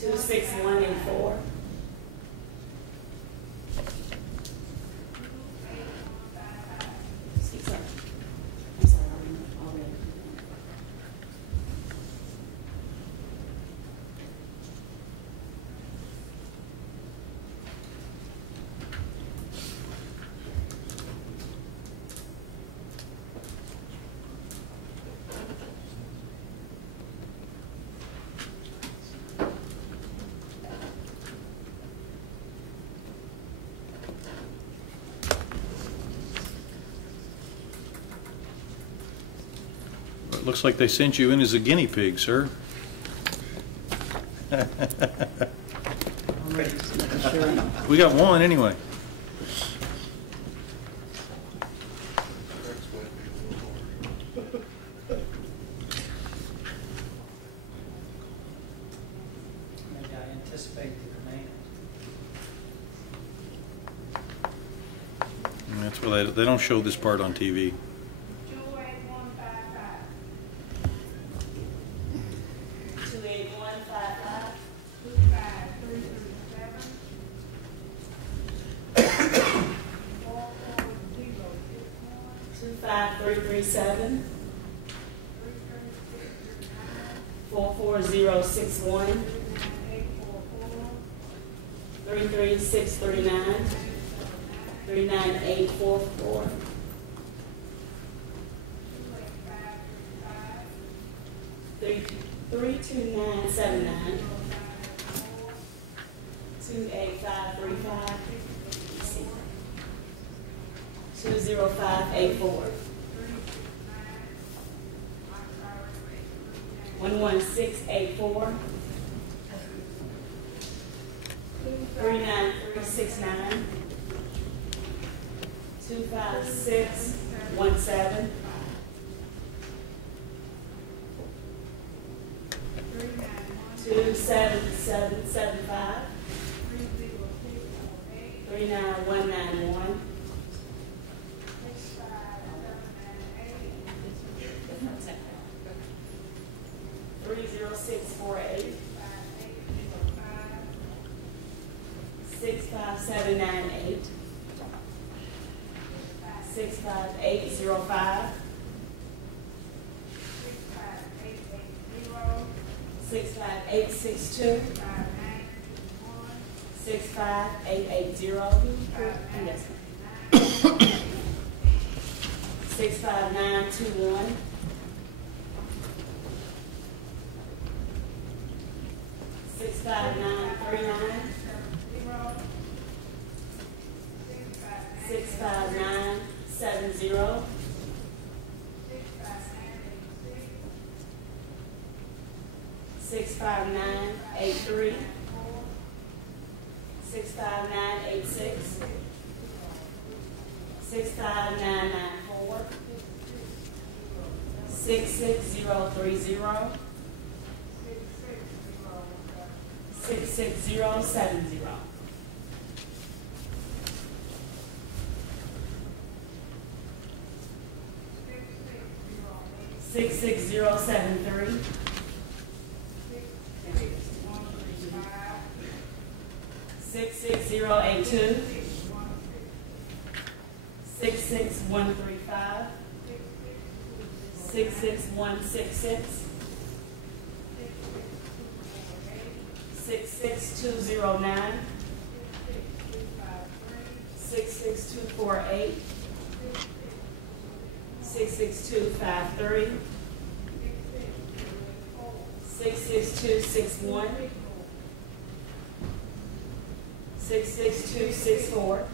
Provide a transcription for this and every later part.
26184. I'm sorry, I'm already. It looks like they sent you in as a guinea pig, sir. We got one anyway. Maybe I anticipate the command. And that's why they don't show this part on TV. 28155. 25337. 44061. 33639. 39844. 32979. 28535. 20584. 11684. 39369. 25617. 27775. 39191. 30648. 65798. 65805. 65862. 65880. Yes. 65921. 65939. 65970. 65983. 65986. 65994. 66030. 66070. 66073. 66082. 66135. 66166. 66209. 66248. 66253. 66261. 66264.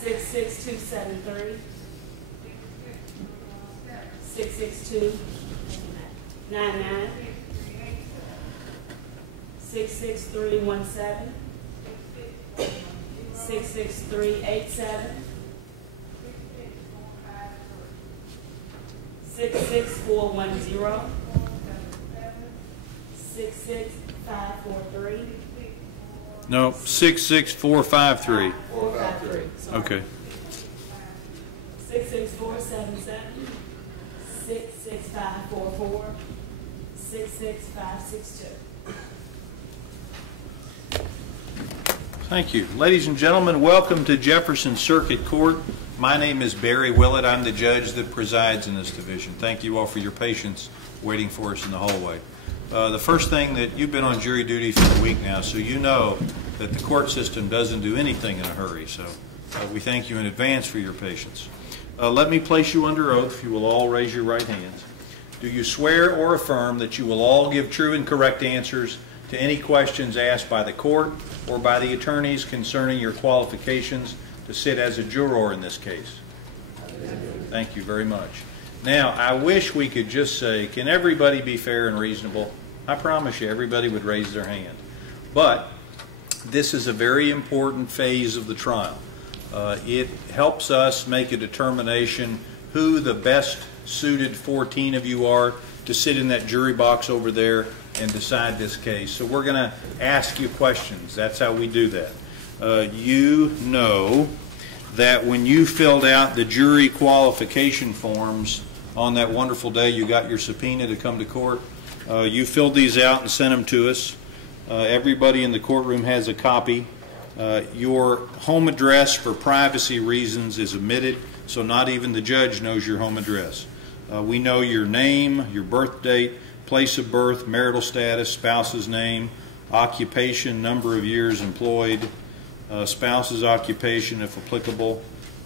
66273. 66299. 66317. 66387. 66410. 66543. No, 66453. 453. Okay. 66477. 664. 66544, 66562. Thank you. Ladies and gentlemen, welcome to Jefferson Circuit Court. My name is Barry Willett. I'm the judge that presides in this division. Thank you all for your patience waiting for us in the hallway. The first thing, that you've been on jury duty for a week now, so you know that the court system doesn't do anything in a hurry. So we thank you in advance for your patience. Let me place you under oath. If you will all raise your right hands. Do you swear or affirm that you will all give true and correct answers to any questions asked by the court or by the attorneys concerning your qualifications to sit as a juror in this case? Thank you very much. Now, I wish we could just say, can everybody be fair and reasonable? I promise you, everybody would raise their hand. But this is a very important phase of the trial. It helps us make a determination who the best suited 14 of you are to sit in that jury box over there and decide this case. So we're going to ask you questions. That's how we do that. You know that when you filled out the jury qualification forms on that wonderful day you got your subpoena to come to court, you filled these out and sent them to us. Everybody in the courtroom has a copy. Your home address for privacy reasons is omitted, so not even the judge knows your home address. We know your name, your birth date, place of birth, marital status, spouse's name, occupation, number of years employed, spouse's occupation if applicable,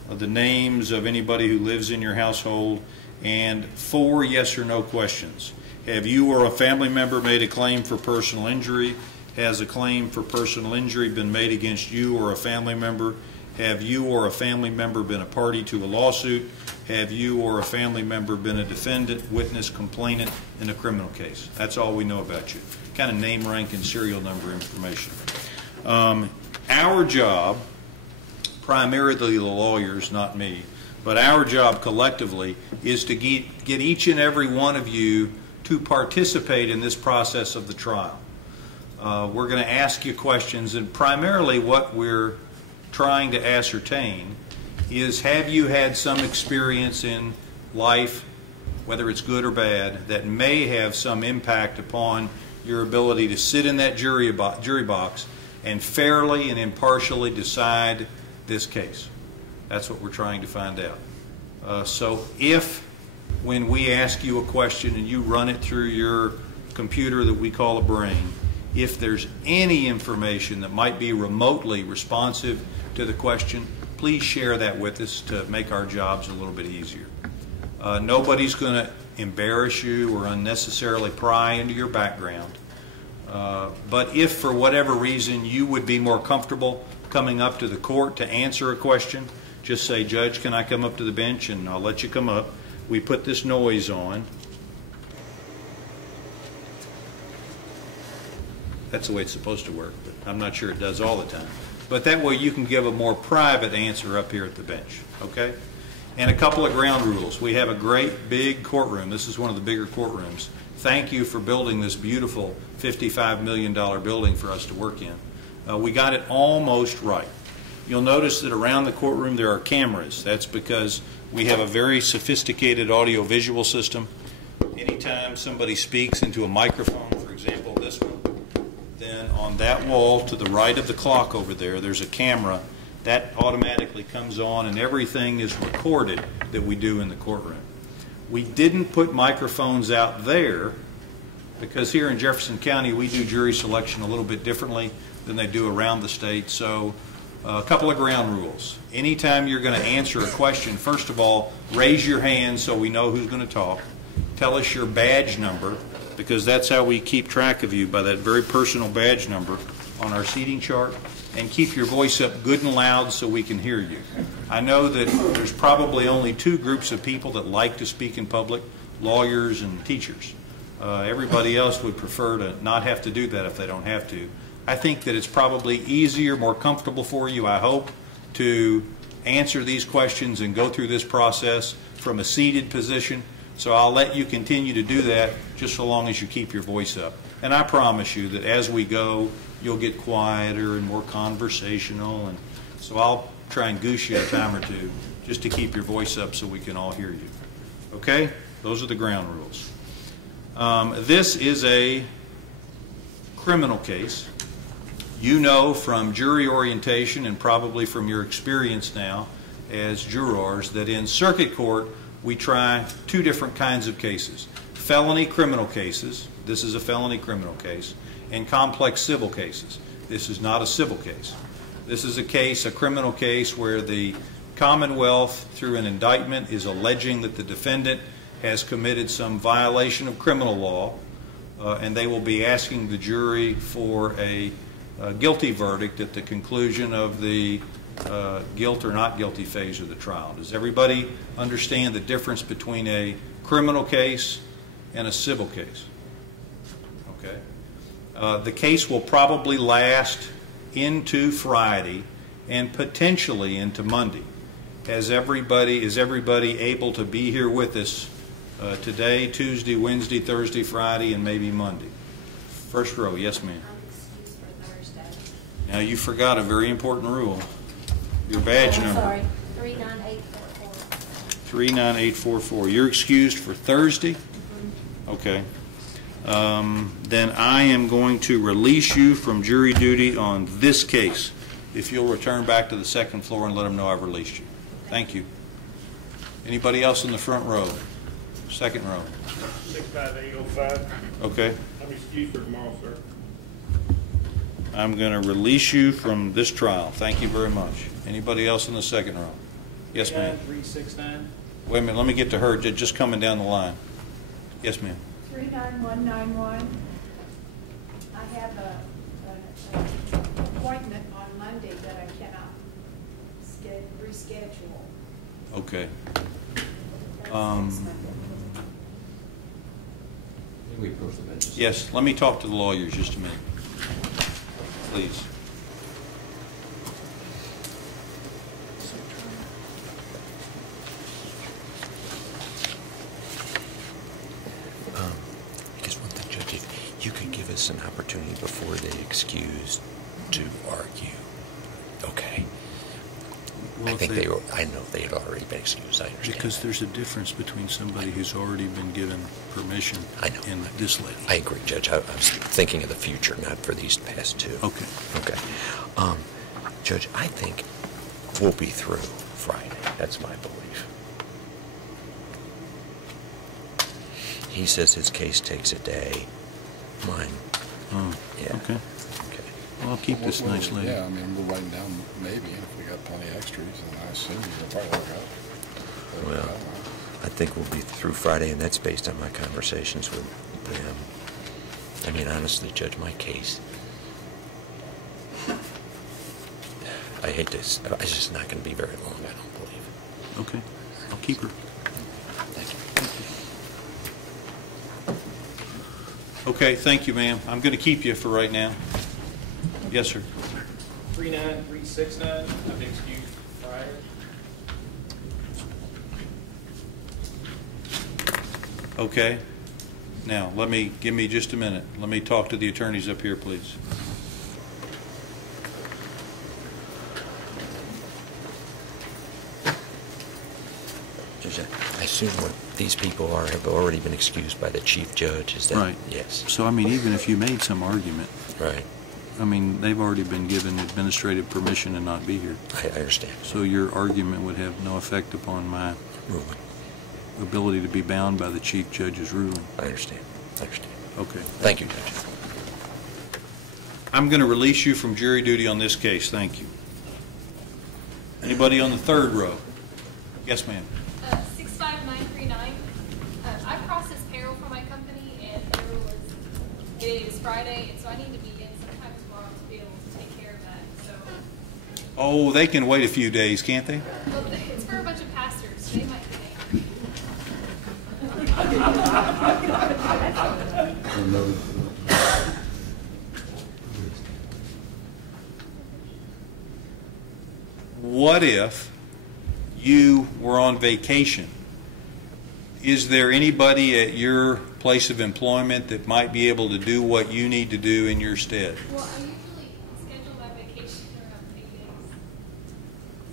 the names of anybody who lives in your household, and 4 yes or no questions. Have you or a family member made a claim for personal injury? Has a claim for personal injury been made against you or a family member? Have you or a family member been a party to a lawsuit? Have you or a family member been a defendant, witness, complainant in a criminal case? That's all we know about you. Kind of name, rank, and serial number information. Our job, primarily the lawyers, not me, but our job collectively is to get each and every one of you to participate in this process of the trial. We're going to ask you questions, and primarily what we're trying to ascertain is, have you had some experience in life, whether it's good or bad, that may have some impact upon your ability to sit in that jury box and fairly and impartially decide this case. That's what we're trying to find out. So if, when we ask you a question and you run it through your computer that we call a brain, if there's any information that might be remotely responsive to the question, please share that with us to make our jobs a little bit easier. Nobody's going to embarrass you or unnecessarily pry into your background. But if for whatever reason you would be more comfortable coming up to the court to answer a question, just say, Judge, can I come up to the bench? And I'll let you come up. We put this noise on. That's the way it's supposed to work, but I'm not sure it does all the time. But that way you can give a more private answer up here at the bench, okay? And a couple of ground rules. We have a great big courtroom. This is one of the bigger courtrooms. Thank you for building this beautiful $55 million building for us to work in. We got it almost right. You'll notice that around the courtroom there are cameras. That's because we have a very sophisticated audio-visual system. Anytime somebody speaks into a microphone, for example this one, then on that wall to the right of the clock over there, there's a camera. That automatically comes on and everything is recorded that we do in the courtroom. We didn't put microphones out there because here in Jefferson County we do jury selection a little bit differently than they do around the state. So a couple of ground rules. Anytime you're going to answer a question, first of all, raise your hand so we know who's going to talk. Tell us your badge number, because that's how we keep track of you, by that very personal badge number on our seating chart. And keep your voice up good and loud so we can hear you. I know that there's probably only 2 groups of people that like to speak in public, lawyers and teachers. Everybody else would prefer to not have to do that if they don't have to. I think that it's probably easier, more comfortable for you, I hope, to answer these questions and go through this process from a seated position. So I'll let you continue to do that just so long as you keep your voice up. And I promise you that as we go, you'll get quieter and more conversational. And so I'll try and goose you a time or two just to keep your voice up so we can all hear you. Okay? Those are the ground rules. This is a criminal case. You know from jury orientation and probably from your experience now as jurors that in circuit court we try two different kinds of cases. Felony criminal cases, this is a felony criminal case, and complex civil cases. This is not a civil case. This is a case, a criminal case, where the Commonwealth, through an indictment, is alleging that the defendant has committed some violation of criminal law, and they will be asking the jury for a guilty verdict at the conclusion of the guilt or not guilty phase of the trial. Does everybody understand the difference between a criminal case and a civil case? Okay. The case will probably last into Friday and potentially into Monday. Is everybody able to be here with us today, Tuesday, Wednesday, Thursday, Friday, and maybe Monday? First row, yes ma'am. I'm excused for Thursday. Now you forgot a very important rule. Your badge number. Sorry, 39844. 39844. You're excused for Thursday? Okay. Then I am going to release you from jury duty on this case. If you'll return back to the second floor and let them know I've released you. Thank you. Anybody else in the front row? Second row. 65805. Okay. I'm excused for tomorrow, sir. I'm going to release you from this trial. Thank you very much. Anybody else in the second row? Yes, ma'am. 369. Wait a minute. Let me get to her. Just coming down the line. Yes, ma'am. 39191. I have an appointment on Monday that I cannot reschedule. Okay. That's next Monday. We approach the bench. Yes, let me talk to the lawyers just a minute. Please. Because one thing, Judge, if you could give us an opportunity before they excuse to argue, okay? Well, I think I know they had already been excused, I understand. Because there's a difference between somebody who's already been given permission I know. and this lady. I agree, Judge. I was thinking of the future, not for these past two. Okay. Okay. Judge, I think we'll be through Friday. That's my belief. He says his case takes a day. Mine. Oh, Yeah. okay. Okay. Well, I'll keep this nice lady. Yeah, I mean, we're writing down maybe, and if we got plenty of extras, and I assume you'll probably work out. Well, I think we'll be through Friday, and that's based on my conversations with them. I mean, honestly, Judge, my case, I hate this. It's just not going to be very long, I don't believe. Okay. I'll keep her. Thank you. Okay, thank you, ma'am. I'm going to keep you for right now. Yes, sir. 39369. I've been excused Friday. Okay. Now, give me just a minute. Let me talk to the attorneys up here, please. Judge, I assume what these people are have already been excused by the chief judge. Is that Right. Yes. So, I mean, even if you made some argument, Right. I mean, they've already been given administrative permission to not be here. I understand. So your argument would have no effect upon my Ruling. ability to be bound by the chief judge's ruling. I understand. I understand. Okay. Thank you, Judge. I'm going to release you from jury duty on this case. Thank you. Anybody on the third row? Yes, ma'am. 65939. I process payroll for my company, and it is Friday, and so I need to be in sometime tomorrow to be able to take care of that. So, Oh, they can wait a few days, can't they? well, it's for a bunch of pastors. They might be angry. What if you were on vacation? Is there anybody at your place of employment that might be able to do what you need to do in your stead? Well, I usually schedule my vacation around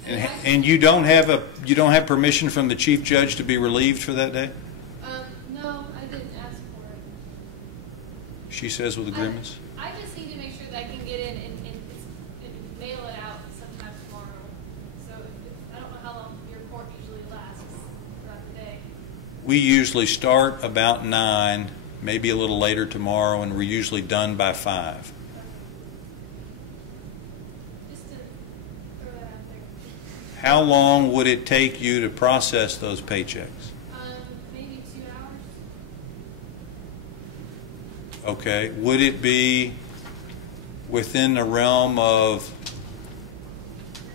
8 days. And you don't have permission from the chief judge to be relieved for that day? she says with a grimace. I just need to make sure that I can get in and mail it out sometime tomorrow. So I don't know how long your court usually lasts throughout the day. We usually start about 9, maybe a little later tomorrow, and we're usually done by 5. Just to throw that out there. How long would it take you to process those paychecks? Maybe 2 hours. Okay. Would it be within the realm of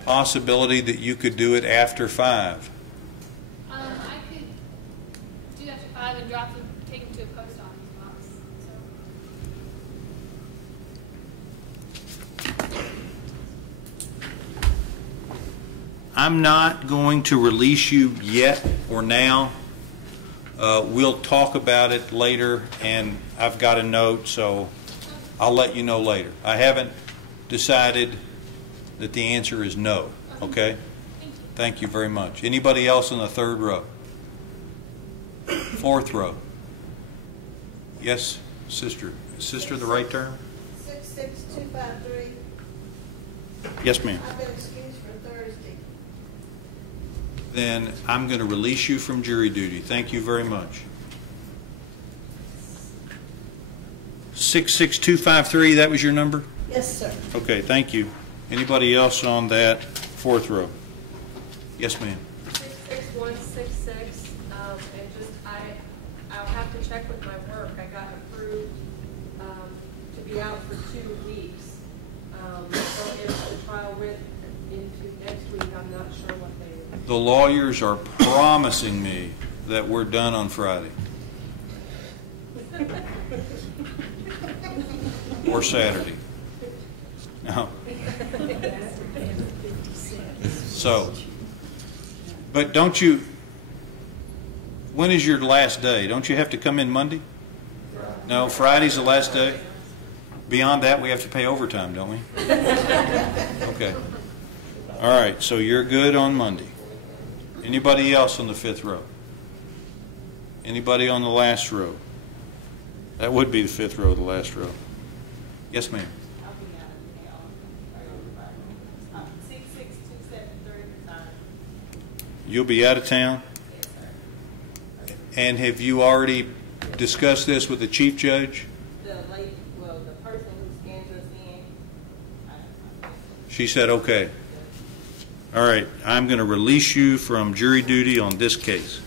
possibility that you could do it after 5? I could do after 5 and take them to a post office box. I'm not going to release you yet or now. We'll talk about it later, and I've got a note, so I'll let you know later. I haven't decided that the answer is no, okay? Thank you very much. Anybody else in the 3rd row? 4th row? Yes, sister. Is sister the right term? 66253. Yes, ma'am. I've been excused for Thursday. Then I'm going to release you from jury duty. Thank you very much. 66253, that was your number? Yes, sir. Okay, thank you. Anybody else on that 4th row? Yes, ma'am. 66166, and just, I'll have to check with my work. I got approved to be out for 2 weeks. So if the trial went into next week, I'm not sure what they would. The lawyers are promising me that we're done on Friday. Or Saturday. No. So, but don't you, when is your last day? Don't you have to come in Monday? No, Friday's the last day. Beyond that, we have to pay overtime, don't we? Okay. All right, so you're good on Monday. Anybody else on the 5th row? Anybody on the last row? That would be the 5th row, the last row. Yes, ma'am. I'll be out of town. 66273. You'll be out of town? Yes, sir. And have you already discussed this with the chief judge? The person who scans us in. She said, okay. All right, I'm going to release you from jury duty on this case.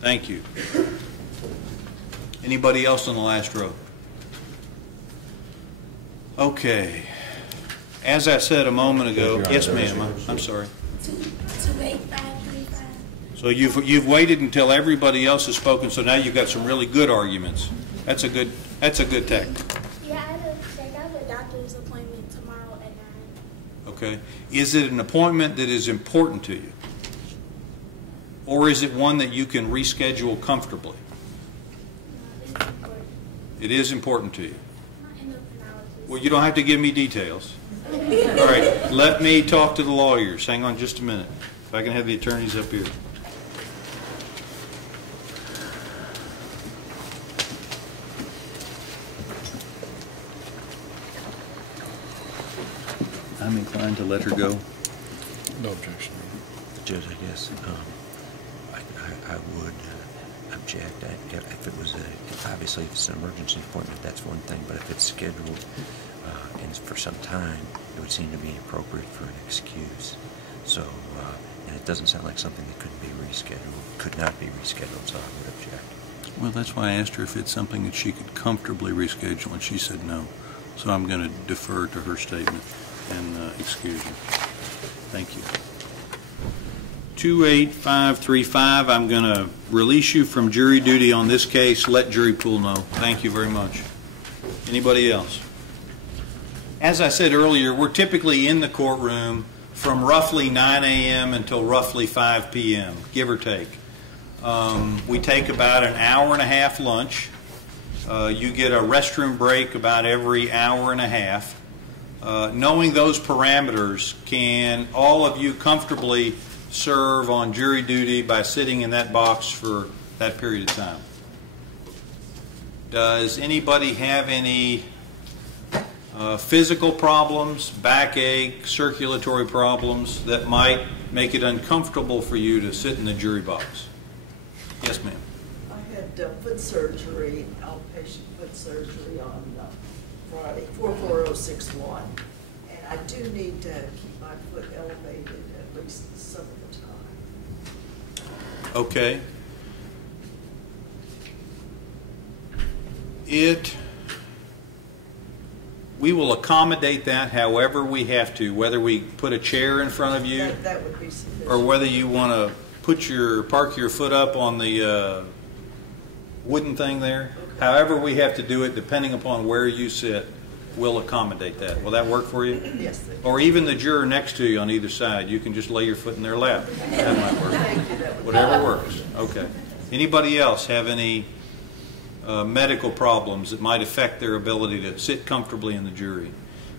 Thank you. Anybody else on the last row? Okay. As I said a moment ago, yes, ma'am. I'm sorry. 28535. So you've waited until everybody else has spoken. So now you've got some really good arguments. That's a good tactic. Yeah, I have a doctor's appointment tomorrow at 9. Okay. Is it an appointment that is important to you, or is it one that you can reschedule comfortably? It's important. It is important to you. My endocrinologist. Well, you don't have to give me details. All right, let me talk to the lawyers. Hang on just a minute. If I can have the attorneys up here. I'm inclined to let her go. No objection. Judge, I guess I would object. If it was obviously if it's an emergency appointment, that's one thing. But if it's scheduled and for some time, it would seem to be appropriate for an excuse. So, and it doesn't sound like something that couldn't be rescheduled, could not be rescheduled. So I would object. Well, that's why I asked her if it's something that she could comfortably reschedule, and she said no. So I'm going to defer to her statement and excuse her. Thank you. 28535, I'm going to release you from jury duty on this case. Let jury pool know. Thank you very much. Anybody else? As I said earlier, we're typically in the courtroom from roughly 9 a.m. until roughly 5 p.m., give or take. We take about an hour and a half lunch. You get a restroom break about every hour and a half. Knowing those parameters, can all of you comfortably serve on jury duty by sitting in that box for that period of time? Does anybody have any physical problems, backache, circulatory problems that might make it uncomfortable for you to sit in the jury box? Yes, ma'am. I had foot surgery, outpatient foot surgery on Friday, 44061. And I do need to keep my foot elevated at least some of the time. Okay. We will accommodate that however we have to, whether we put a chair in front of you That would be sufficient. or whether you want to park your foot up on the wooden thing there. Okay. However we have to do it, depending upon where you sit, we'll accommodate that. Will that work for you? Yes. Or even the juror next to you on either side, you can just lay your foot in their lap. That might work. Thank you. That would Whatever works. Okay. Anybody else have any medical problems that might affect their ability to sit comfortably in the jury?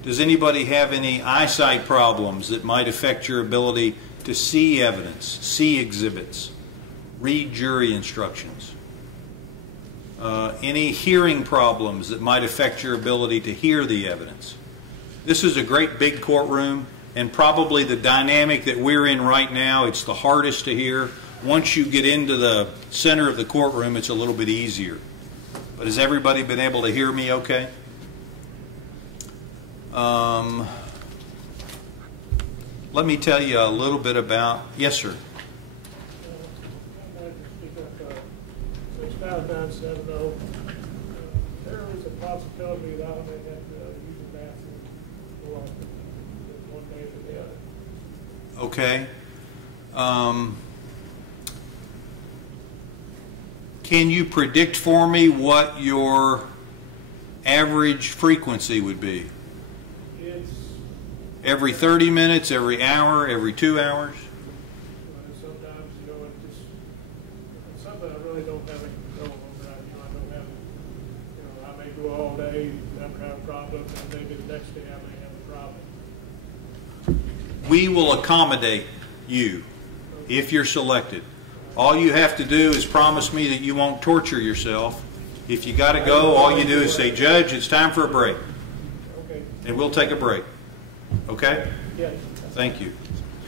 Does anybody have any eyesight problems that might affect your ability to see evidence, see exhibits, read jury instructions? Any hearing problems that might affect your ability to hear the evidence? This is a great big courtroom, and probably the dynamic that we're in right now, it's the hardest to hear. Once you get into the center of the courtroom, it's a little bit easier. But has everybody been able to hear me okay? Let me tell you a little bit about, yes, sir. 65970. There is a possibility that I may have to use the bathroom more often than one day or the other. Okay. Can you predict for me what your average frequency would be? It's Every 30 minutes, every hour, every 2 hours? sometimes, it's just it's something I really don't have any control over. I don't have, I may go all day, never have a problem, and maybe the next day I may have a problem. We will accommodate you if you're selected. All you have to do is promise me that you won't torture yourself. If you got to go, all you do is say, Judge, it's time for a break. Okay. And we'll take a break. Okay? Yes. Thank you.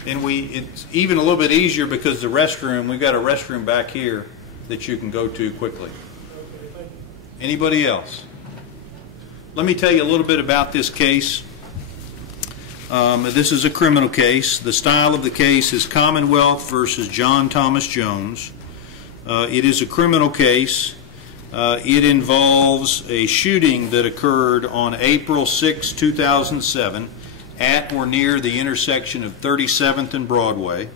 And it's even a little bit easier because the restroom, we've got a restroom back here that you can go to quickly. Okay, thank you. Anybody else? Let me tell you a little bit about this case. This is a criminal case. The style of the case is Commonwealth versus John Thomas Jones. It is a criminal case. It involves a shooting that occurred on April 6, 2007 at or near the intersection of 37th and Broadway.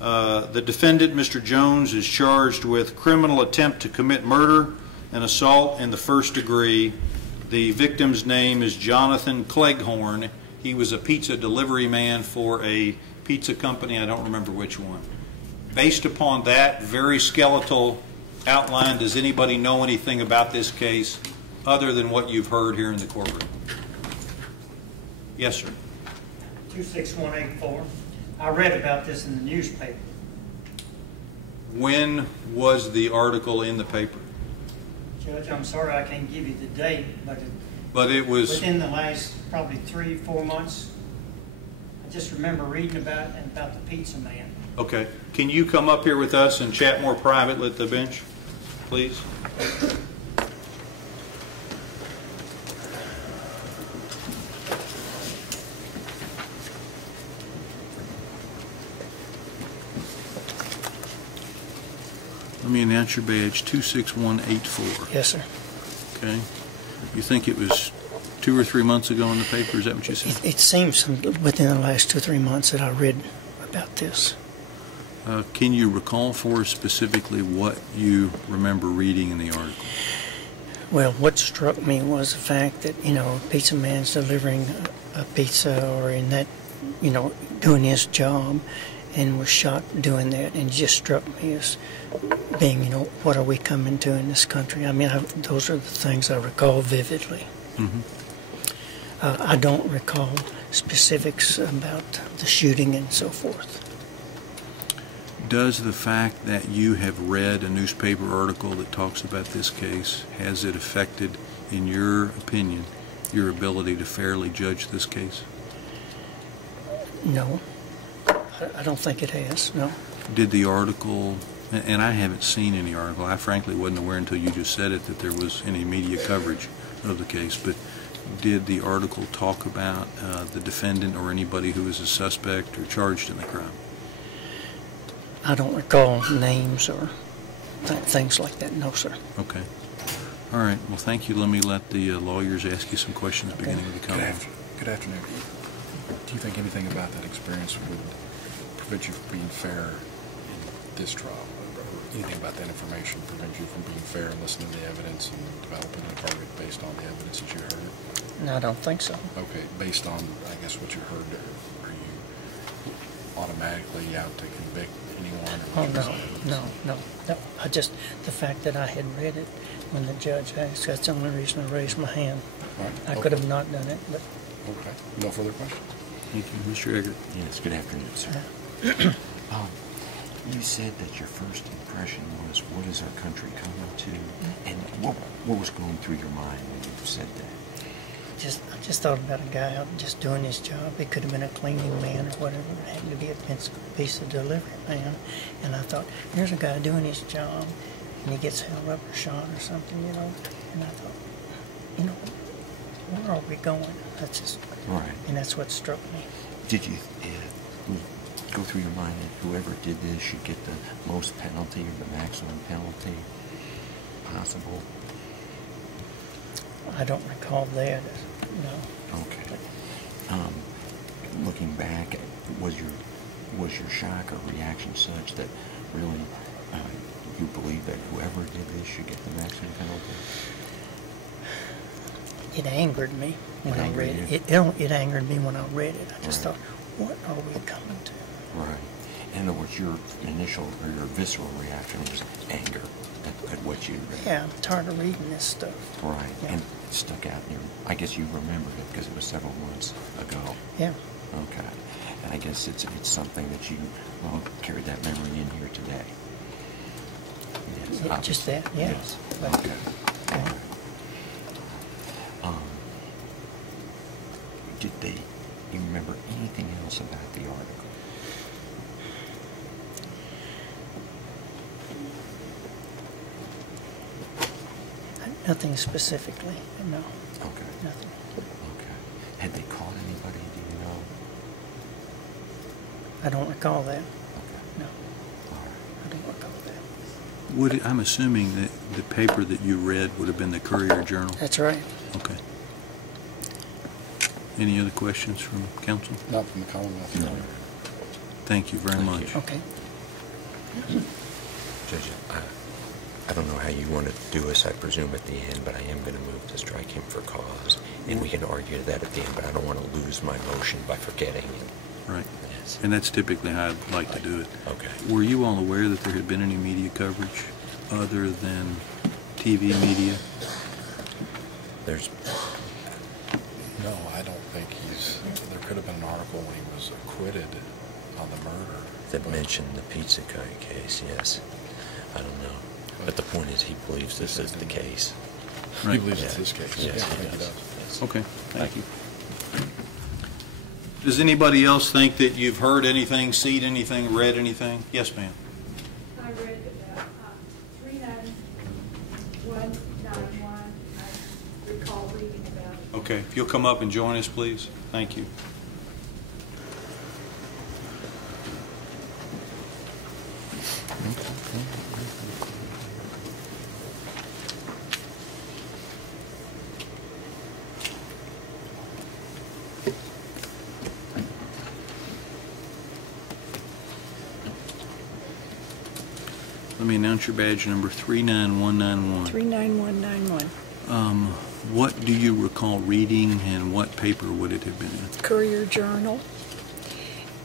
The defendant, Mr. Jones, is charged with criminal attempt to commit murder and assault in the first degree. The victim's name is Jonathan Cleghorn. He was a pizza delivery man for a pizza company. I don't remember which one. Based upon that very skeletal outline, does anybody know anything about this case other than what you've heard here in the courtroom? Yes, sir. 26184. I read about this in the newspaper. When was the article in the paper? Judge, I'm sorry I can't give you the date, But it was within the last probably 3-4 months. I just remember reading about the pizza man. okay. Can you come up here with us and chat more privately at the bench, please? Let me announce your badge, 26184. Yes, sir. Okay. You think it was 2 or 3 months ago in the paper? Is that what you said? It seems within the last 2 or 3 months that I read about this. Can you recall for us specifically what you remember reading in the article? Well, what struck me was the fact that, pizza man's delivering a pizza or in that, doing his job and was shot doing that. And it just struck me as being, what are we coming to in this country? I mean, those are the things I recall vividly. Mm-hmm. I don't recall specifics about the shooting and so forth. Does the fact that you have read a newspaper article that talks about this case, has it affected, in your opinion, your ability to fairly judge this case? No, I don't think it has, no. Did the article, and I haven't seen any article, I frankly wasn't aware until you just said it that there was any media coverage of the case, but did the article talk about the defendant or anybody who is a suspect or charged in the crime? I don't recall names or things like that, no, sir. Okay. All right. Well, thank you. Let me let the lawyers ask you some questions, beginning with the comments. Good afternoon. Do you think anything about that experience would prevent you from being fair in this trial? Or anything about that information prevent you from being fair and listening to the evidence and developing a verdict based on the evidence that you heard? No, I don't think so. Okay. Based on, I guess, what you heard, are you automatically out to convict anyone? Oh, no. I just, the fact that I had read it when the judge asked, that's the only reason I raised my hand. Right. I could have not done it, but... Okay. No further questions? Thank you. Mr. Eggert. Yes, good afternoon, sir. You said that your first impression was, what is our country coming to? And what was going through your mind when you said that? I just thought about a guy out just doing his job. He could have been a cleaning man or whatever. It happened to be a piece of delivery man. And I thought, here's a guy doing his job, and he gets held up or shot or something, you know. And I thought, you know, where are we going? That's just, right. And that's what struck me. Did you go through your mind that whoever did this should get the most penalty or the maximum penalty possible? I don't recall that, no. Okay. Looking back, was your shock or reaction such that really you believe that whoever did this should get the maximum penalty? It angered me when I read it. It angered me when I read it. I just thought, what are we coming to? Right. In other words, your initial or your visceral reaction was anger at what you read. Yeah, I'm tired of reading this stuff. Right. Yeah. And it stuck out in your, I guess you remembered it because it was several months ago. Yeah. Okay. And I guess it's something that you carried that memory in here today. Yes. Yeah, just that, yeah. Yes. But, okay. Okay. Did you remember anything else about the article? Nothing specifically, no. Okay. Nothing. Okay. Had they caught anybody, do you know? I don't recall that. Okay. No. All right. I don't recall that. I'm assuming that the paper that you read would have been the Courier Journal? That's right. Okay. Any other questions from counsel? Not from the Commonwealth. No. Thank you very much. Okay. Judge, I don't know how you want to do this, I presume, at the end, but I am going to move to strike him for cause. And we can argue that at the end, but I don't want to lose my motion by forgetting it. Right. Yes. And that's typically how I'd like to do it. Okay. Were you all aware that there had been any media coverage other than TV media? No, I don't think there could have been an article when he was acquitted on the murder. That mentioned the pizza case, yes. I don't know. But the point is he believes this is the case. Right. He believes it's his case. Yes, Yeah, I he think he does. does. Yes. Okay, thank you. Does anybody else think that you've heard anything, seen anything, read anything? Yes, ma'am. I read 39191. I recall reading about it. Okay, if you'll come up and join us, please. Thank you. Let me announce your badge number 39191. 39191. What do you recall reading, and what paper would it have been in? Courier Journal.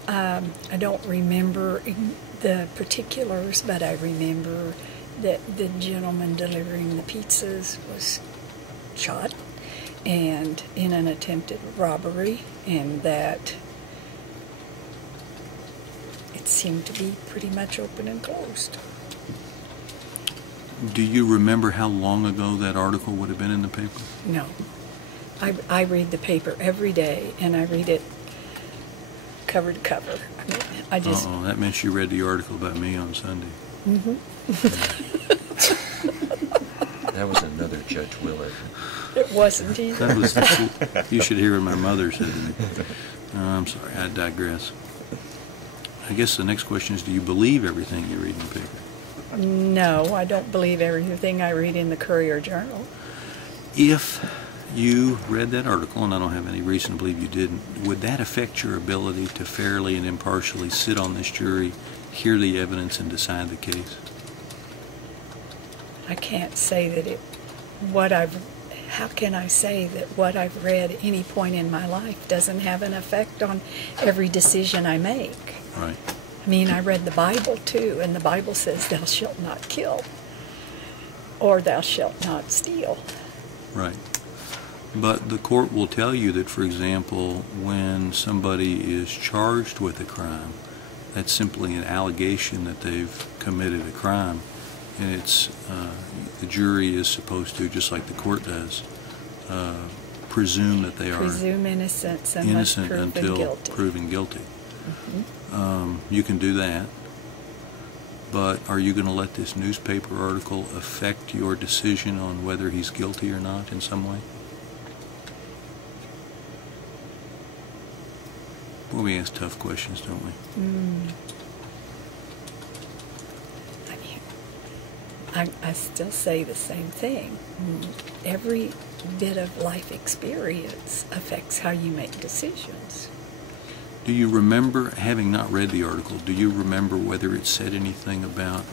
I don't remember the particulars, but I remember that the gentleman delivering the pizzas was shot and in an attempted robbery, and that it seemed to be pretty much open and closed. Do you remember how long ago that article would have been in the paper? No. I read the paper every day, and I read it cover to cover. I mean, I just... Uh-oh, that meant you read the article about me on Sunday. Mm-hmm. That was another Judge Willett. It wasn't either. That was, you should hear what my mother said to me. I'm sorry, I digress. I guess the next question is, do you believe everything you read in the paper? No, I don't believe everything I read in the Courier-Journal. If you read that article, and I don't have any reason to believe you didn't, would that affect your ability to fairly and impartially sit on this jury, hear the evidence, and decide the case? I can't say that how can I say that what I've read at any point in my life doesn't have an effect on every decision I make? Right. I mean, I read the Bible too, and the Bible says thou shalt not kill, or thou shalt not steal. Right. But the court will tell you that, for example, when somebody is charged with a crime, that's simply an allegation that they've committed a crime. And it's the jury is supposed to, just like the court does, presume that they are innocent until proven guilty. Mm-hmm. You can do that, but are you going to let this newspaper article affect your decision on whether he's guilty or not in some way? Well, we ask tough questions, don't we? I still say the same thing. Every bit of life experience affects how you make decisions. Do you remember, having not read the article, do you remember whether it said anything about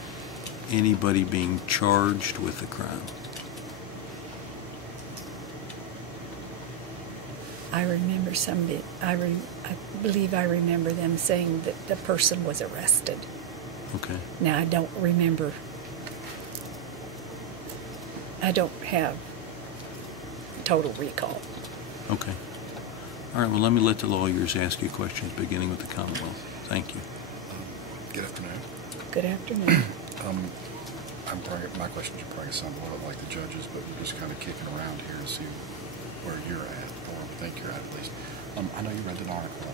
anybody being charged with a crime? I remember I believe I remember them saying that the person was arrested. Okay. Now, I don't remember. I don't have total recall. Okay. All right, well, let me let the lawyers ask you questions, beginning with the Commonwealth. Thank you. Good afternoon. Good afternoon. My questions are probably somewhat a little like the judges, but we're just kind of kicking around here to see where you're at, or I think you're at least. I know you read an article,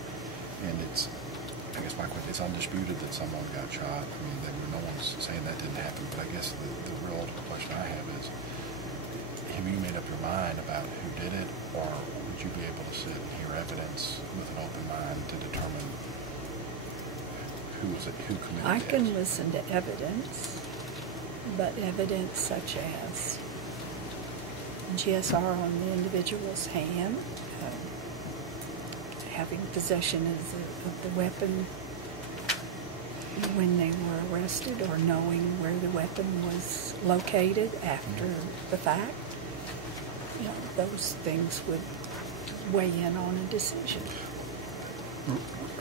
and I guess my question, it's undisputed that someone got shot. I mean, no one's saying that didn't happen, but I guess the real ultimate question I have is, have you made up your mind about who did it, or would you be able to sit and hear evidence with an open mind to determine who committed I it? can listen to evidence, but evidence such as GSR on the individual's hand, having possession of the weapon when they were arrested, or knowing where the weapon was located after the fact. You know, those things would weigh in on a decision.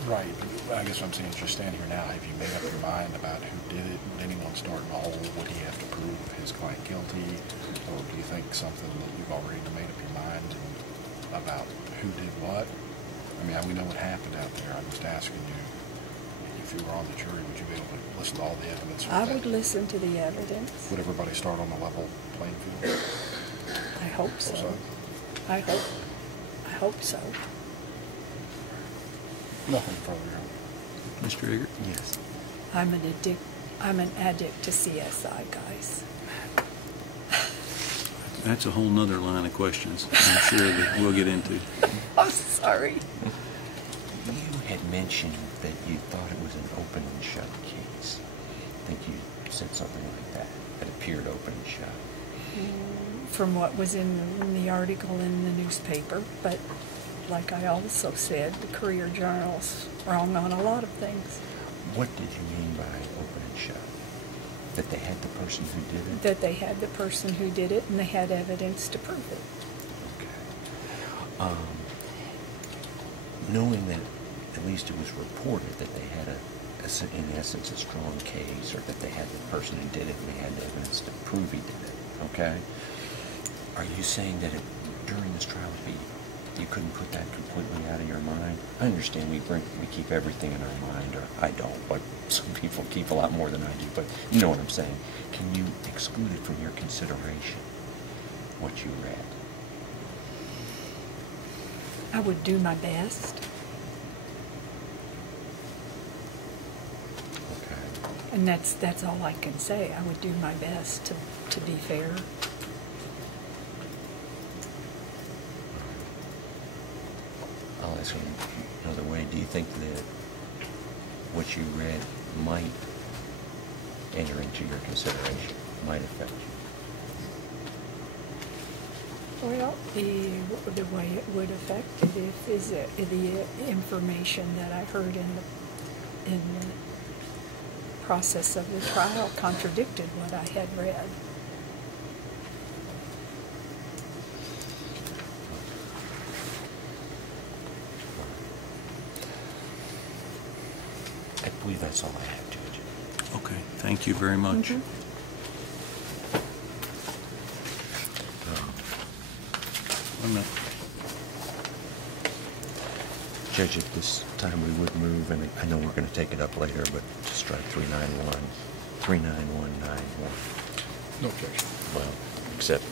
Right. I guess what I'm saying is, you're standing here now. Have you made up your mind about who did it? Would anyone start in a hole? Would he have to prove his client guilty? Or do you think something that you've already made up your mind about who did what? I mean, we know what happened out there. I'm just asking you, if you were on the jury, would you be able to listen to all the evidence? I would listen to the evidence. Would everybody start on a level playing field? I hope so. So? I hope so. Nothing further. Mr. Eggert? Yes. I'm an addict to CSI, guys. That's a whole nother line of questions I'm sure that we'll get into. I'm sorry. You had mentioned that you thought it was an open and shut case. I think you said something like that. It appeared open and shut. From what was in the article in the newspaper, but like I also said, the Courier-Journal's wrong on a lot of things. What did you mean by open and shut? That they had the person who did it? That they had the person who did it, and they had evidence to prove it. Okay. Knowing that at least it was reported that they had in essence, a strong case, or that they had the person who did it and they had the evidence to prove he did it, okay? Are you saying that during this trial you couldn't put that completely out of your mind? I understand we keep everything in our mind, or I don't, but some people keep a lot more than I do, but you know what I'm saying. Can you exclude it from your consideration, what you read? I would do my best. Okay. And that's all I can say. I would do my best to be fair. I'll ask you another way. Do you think that what you read might enter into your consideration, might affect you? Well, the way it would affect it is the information that I heard in the process of the trial contradicted what I had read. I believe that's all I have, Judge. Okay, thank you very much. One minute. Judge, at this time we would move, and I know we're going to take it up later, but to strike 39191. No objection. Well, except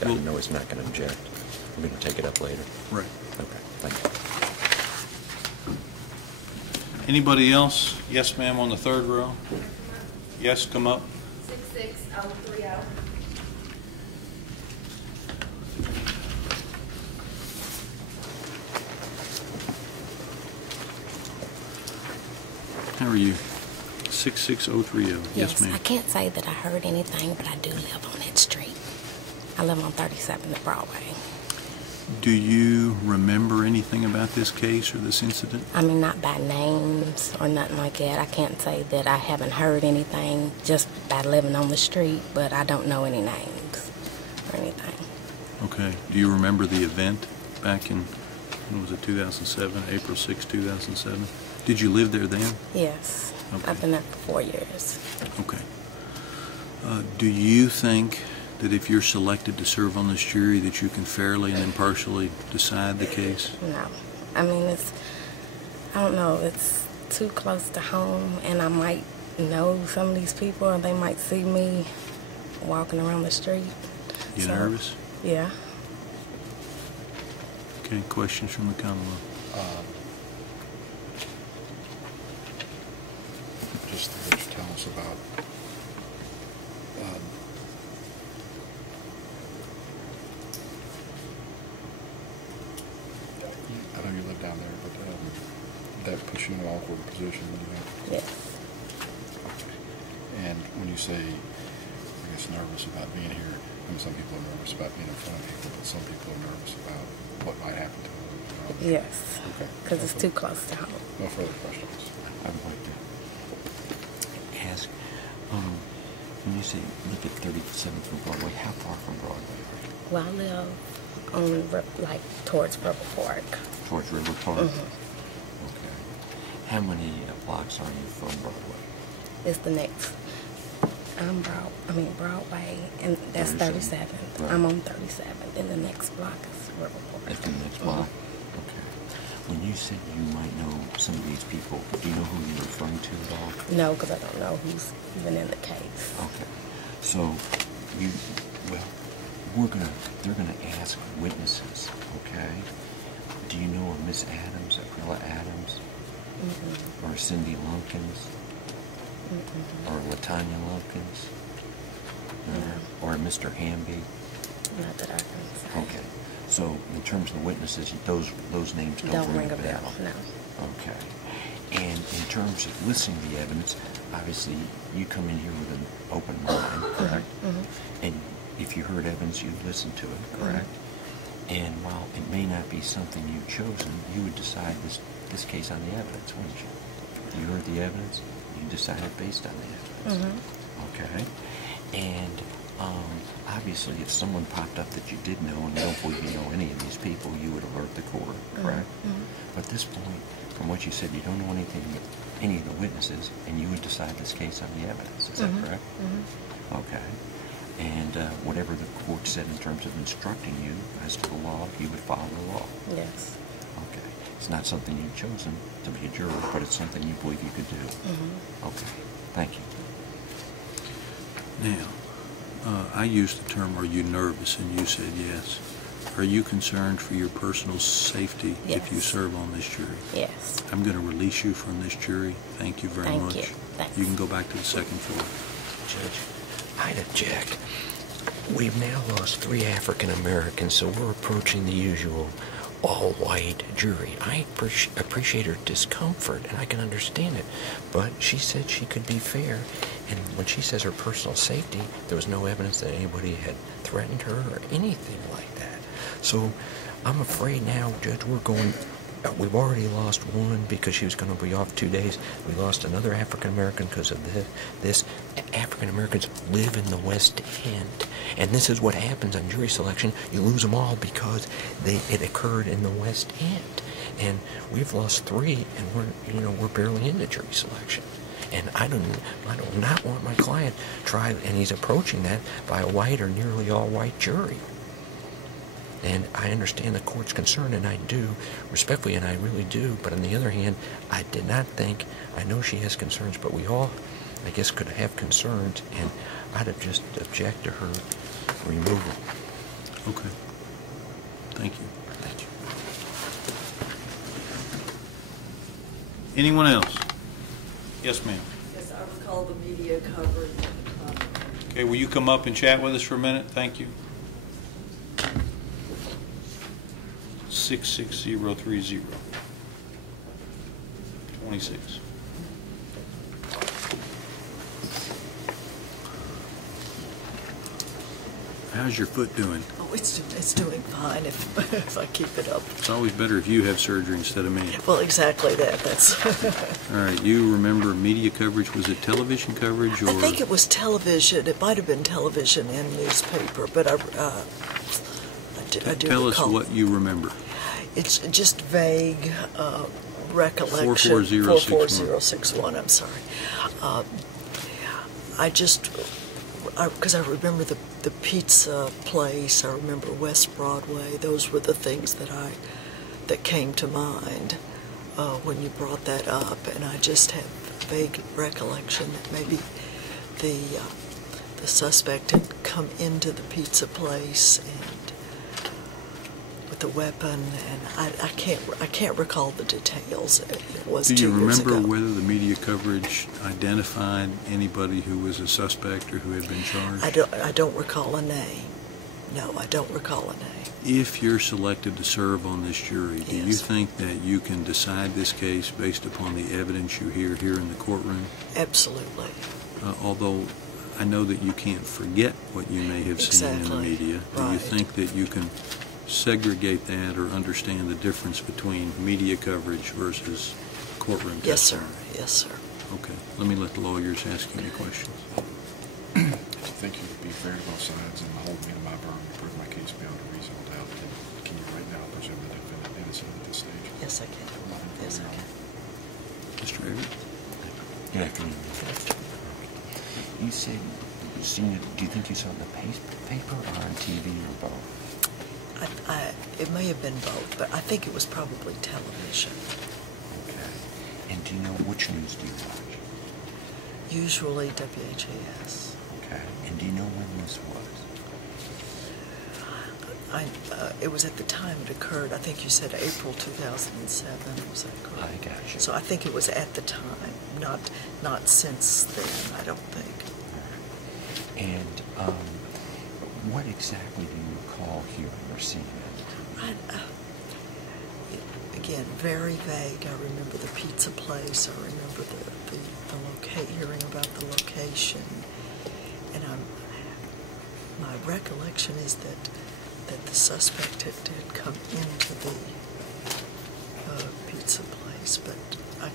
that I know it's not going to object. We're going to take it up later. Right. Okay, thank you. Anybody else? Yes, ma'am, on the third row. Yes, come up. 66030. How are you? 66030. Yes, ma'am. I can't say that I heard anything, but I do live on that street. I live on 37th and Broadway. Do you remember anything about this case or this incident? I mean, not by names or nothing like that. I can't say that I haven't heard anything just by living on the street, but I don't know any names or anything. Okay. Do you remember the event back in, when was it, 2007, April 6, 2007? Did you live there then? Yes. Okay. I've been there for 4 years. Okay. Do you think that if you're selected to serve on this jury that you can fairly and impartially decide the case? No. I mean, I don't know, it's too close to home, and I might know some of these people, and they might see me walking around the street. You nervous? Yeah. Okay, questions from the Commonwealth? Just would you tell us about I know you live down there, but that puts you in an awkward position when you have. Yes. And when you say, I guess, nervous about being here, I mean, some people are nervous about being in front of people, but some people are nervous about what might happen to them. Yes. Okay. Because it's too close to home. No further questions. I would like to ask, when you say look at 37th from Broadway, how far from Broadway are you? Well, I live on, like, towards River Park. Towards River Park? Mm-hmm. Okay. How many blocks are you from Broadway? It's the next. Broadway, and that's 37th. Right. I'm on 37th, and the next block is River Park. That's the next block? Okay. When you said you might know some of these people, do you know who you're referring to at all? No, because I don't know who's even in the case. Okay. So, they're gonna ask witnesses, okay? Do you know a Miss Adams, Aquila Adams? Mm-mm. Or Cindy Lumpkins? Mm-mm. Or Latanya Lumpkins? No. Or Mr. Hamby? Not that I can say. Okay. So, in terms of the witnesses, those names don't ring a bell? No. Okay. And in terms of listening to the evidence, obviously you come in here with an open mind, correct? Mm-hmm. And if you heard evidence, you'd listen to it, correct? Mm-hmm. And while it may not be something you've chosen, you would decide this case on the evidence, wouldn't you? You heard the evidence, you decided based on the evidence. Mm-hmm. Okay? And obviously, if someone popped up that you did know and you don't believe you know any of these people, you would alert the court, correct? Mm-hmm. But at this point, from what you said, you don't know anything but any of the witnesses, and you would decide this case on the evidence. Is that correct? Mm-hmm. Okay. And whatever the court said in terms of instructing you as to the law, you would follow the law. Yes. Okay. It's not something you've chosen to be a juror, but it's something you believe you could do. Mm-hmm. Okay. Thank you. Now, I used the term, are you nervous? And you said yes. Are you concerned for your personal safety if you Yes. serve on this jury? Yes. I'm going to release you from this jury. Thank you very Thank much. you. Thanks. You can go back to the second floor. Judge, I'd object. We've now lost 3 African Americans, so we're approaching the usual all-white jury. I appreciate her discomfort, and I can understand it, but she said she could be fair, and when she says her personal safety, there was no evidence that anybody had threatened her or anything like that. So I'm afraid now, Judge, we've already lost one because she was going to be off 2 days. We lost another African American because of this. African Americans live in the West End, and this is what happens on jury selection. You lose them all because it occurred in the West End, and we've lost 3, and we're barely into jury selection. And I do not want my client tried, and he's approaching that by a white or nearly all-white jury. And I understand the court's concern, and I do, respectfully, and I really do. But on the other hand, I did not think, I know she has concerns, but we all, I guess, could have concerns, and I'd have just object to her removal. Okay. Thank you. Thank you. Anyone else? Yes, ma'am. Yes, I recall the media coverage. Okay, will you come up and chat with us for a minute? Thank you. 66030. 26. How's your foot doing? Oh, it's doing fine if I keep it up. It's always better if you have surgery instead of me. Well, exactly that. That's. All right, you remember media coverage? Was it television coverage or? I think it was television. It might have been television and newspaper, but I do Tell us recall. what you remember. It's just vague recollection. 44061. I'm sorry. Because I remember the pizza place. I remember West Broadway. Those were the things that came to mind when you brought that up, and I just have vague recollection that maybe the suspect had come into the pizza place and with a weapon, and I can't recall the details. It was 2 years ago. Do you remember whether the media coverage identified anybody who was a suspect or who had been charged? I don't recall a name. No, I don't recall a name. If you're selected to serve on this jury, do you Yes. think that you can decide this case based upon the evidence you hear here in the courtroom? Absolutely. Although I know that you can't forget what you may have seen in the Exactly. media. Do you Right. think that you can segregate that or understand the difference between media coverage versus courtroom Yes, sir. testimony? Yes, sir. Okay. Let me let the lawyers ask you any questions. If you think you would be fair to both sides and hold me to my burden to prove my case beyond a reasonable doubt, then can you right now presume the defendant innocent at this stage? Yes, I can. Yes, I can. Mr. Avery? Good afternoon. You said you've seen it. Do you think you saw it in the paper or on TV or both? It may have been both, but I think it was probably television. Okay. And do you know which news do you watch? Usually WHAS. Okay. And do you know when this was? It was at the time it occurred. I think you said April 2007. Was that correct? I got you. So I think it was at the time, not since then. I don't think. And what exactly do you recall hearing or seeing? Again, very vague. I remember the pizza place. I remember hearing about the location, and my recollection is that the suspect had come into the pizza place, but I'm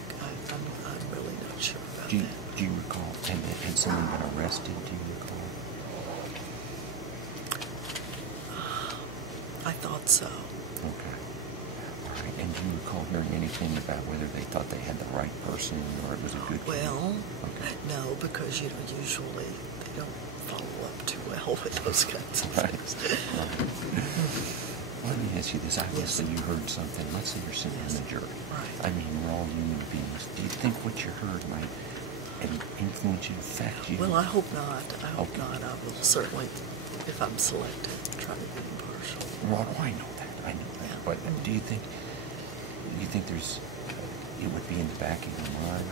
really not sure about that. Do you recall? Had someone been arrested? Do you recall? I thought so. Okay. All right. And do you recall hearing anything about whether they thought they had the right person or it was a good case? Well, Okay. no, because usually they don't follow up too well with those kinds of Right. things. Let me ask you this. Obviously, you heard something. Let's say you're sitting in the jury. Right. I mean, we're all human beings. Do you think what you heard might influence you, affect you? Well, I hope not. I hope Okay. not. I will certainly, if I'm selected, try to be impartial. Well, I know that. I know that. Yeah. But do you think there's it would be in the back of your mind?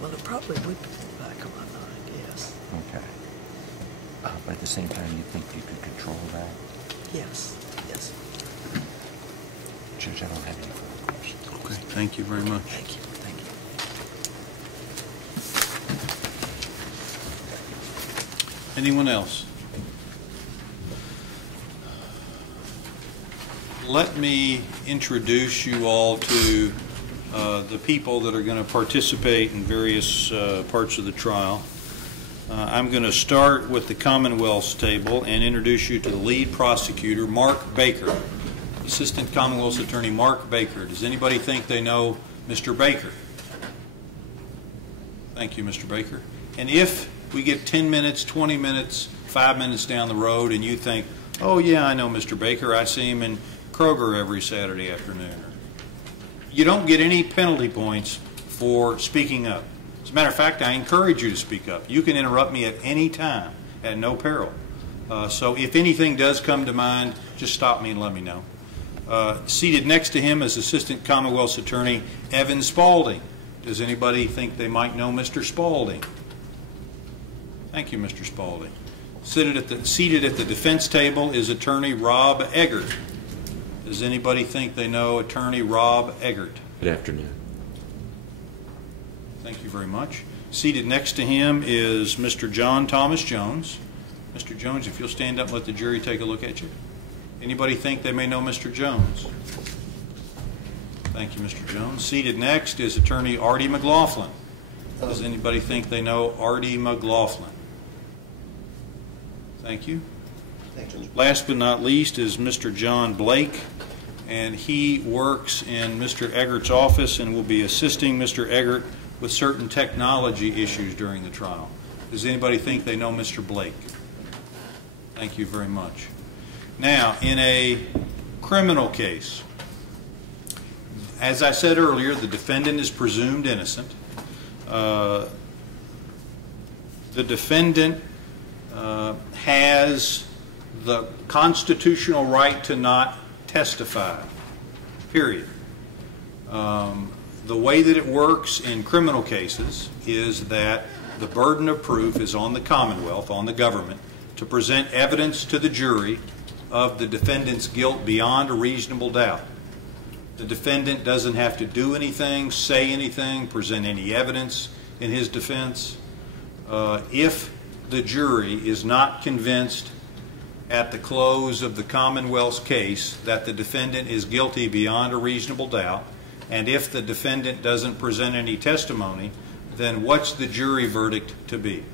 Well, it probably would be in the back of my mind, yes. Okay. But at the same time, you think you could control that? Yes, yes. Judge, I don't have any further questions. Okay, thank you very much. Thank you, thank you. Anyone else? Let me introduce you all to the people that are going to participate in various parts of the trial. I'm going to start with the Commonwealth's table and introduce you to the lead prosecutor, Mark Baker. Assistant Commonwealth's Attorney Mark Baker. Does anybody think they know Mr. Baker? Thank you, Mr. Baker. And if we get 10 minutes, 20 minutes, 5 minutes down the road and you think, oh yeah, I know Mr. Baker, I see him in Kroger every Saturday afternoon, you don't get any penalty points for speaking up. As a matter of fact, I encourage you to speak up. You can interrupt me at any time, at no peril. So if anything does come to mind, just stop me and let me know. Seated next to him is Assistant Commonwealth's Attorney Evan Spaulding. Does anybody think they might know Mr. Spaulding? Thank you, Mr. Spaulding. Seated at the defense table is Attorney Rob Eggert. Does anybody think they know Attorney Rob Eggert? Good afternoon. Thank you very much. Seated next to him is Mr. John Thomas Jones. Mr. Jones, if you'll stand up and let the jury take a look at you. Anybody think they may know Mr. Jones? Thank you, Mr. Jones. Seated next is Attorney Artie McLaughlin. Does anybody think they know Artie McLaughlin? Thank you. Last but not least is Mr. John Blake, and he works in Mr. Eggert's office and will be assisting Mr. Eggert with certain technology issues during the trial. Does anybody think they know Mr. Blake? Thank you very much. Now, in a criminal case, as I said earlier, the defendant is presumed innocent. The defendant has the constitutional right to not testify, period. The way that it works in criminal cases is that the burden of proof is on the Commonwealth, on the government, to present evidence to the jury of the defendant's guilt beyond a reasonable doubt. The defendant doesn't have to do anything, say anything, present any evidence in his defense. If the jury is not convinced at the close of the Commonwealth's case that the defendant is guilty beyond a reasonable doubt, and if the defendant doesn't present any testimony, then what's the jury verdict to be?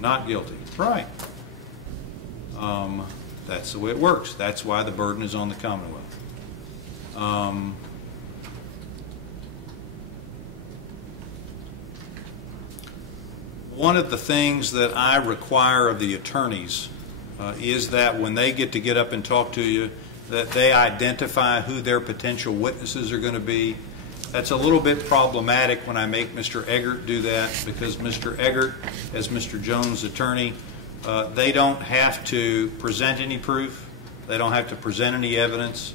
Not guilty. Right. That's the way it works. That's why the burden is on the Commonwealth. One of the things that I require of the attorneys is that when they get up and talk to you, that they identify who their potential witnesses are going to be. That's a little bit problematic when I make Mr. Eggert do that, because Mr. Eggert, as Mr. Jones' attorney, they don't have to present any proof, they don't have to present any evidence,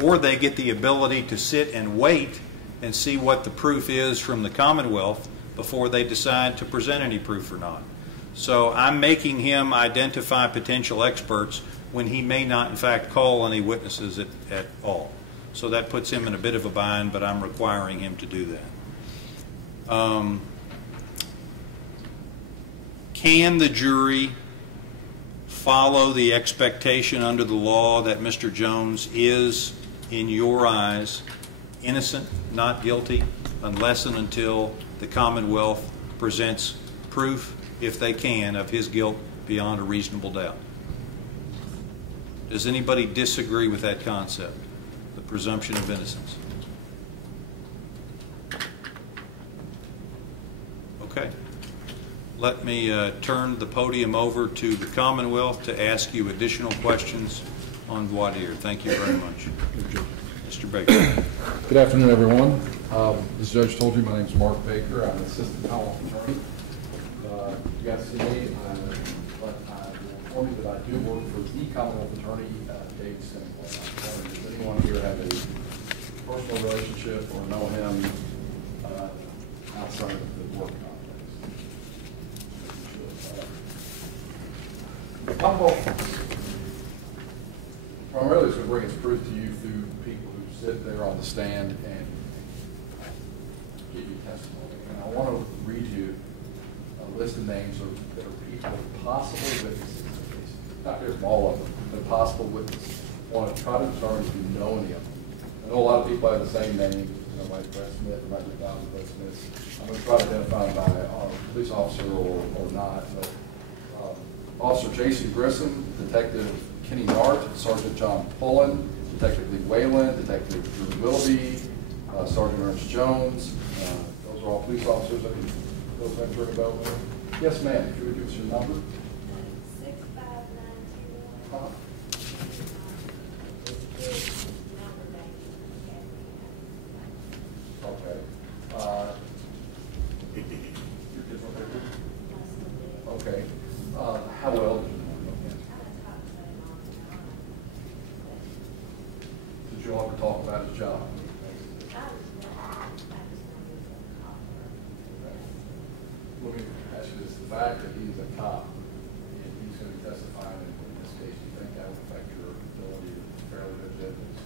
or they get the ability to sit and wait and see what the proof is from the Commonwealth before they decide to present any proof or not. So I'm making him identify potential experts when he may not in fact call any witnesses at all. So that puts him in a bit of a bind, but I'm requiring him to do that. Can the jury follow the expectation under the law that Mr. Jones is, in your eyes, innocent, not guilty, unless and until the Commonwealth presents proof, if they can, of his guilt beyond a reasonable doubt? Does anybody disagree with that concept, the presumption of innocence? let me turn the podium over to the Commonwealth to ask you additional questions on voir dire. Thank you very much. Mr. Baker. Good afternoon, everyone. As the judge told you, my name is Mark Baker. I'm an assistant Commonwealth attorney. You guys see me, but I will inform you that I do work for the Commonwealth attorney, David Sinclair. Does anyone here have a personal relationship or know him outside of the work context? Commonwealth primarily is going to bring its proof to you through people who sit there on the stand and give you testimony. And I want to read you a list of names that are people, possible witnesses. Not here from all of them, but possible witnesses. I want to try to determine if you know any of them. I know a lot of people have the same name. Like Brett Smith, or Michael McDonald, Brett Smith. I'm going to try to identify them by police officer or not. But Officer Jason Grissom, Detective Kenny Nart, Sergeant John Pullen, Detective Lee Whalen, Detective Drew Willoughby, Sergeant Ernest Jones. Those are all police officers. I think those names ring a bell with me. Yes, ma'am. If you would give us your number. 65921. Okay. Okay. How well did you know him? Did you all ever talk about his job? Let me ask you this. The fact that he's a cop and he's going to be testifying in this case, do you think that would affect your ability to fairly judge evidence?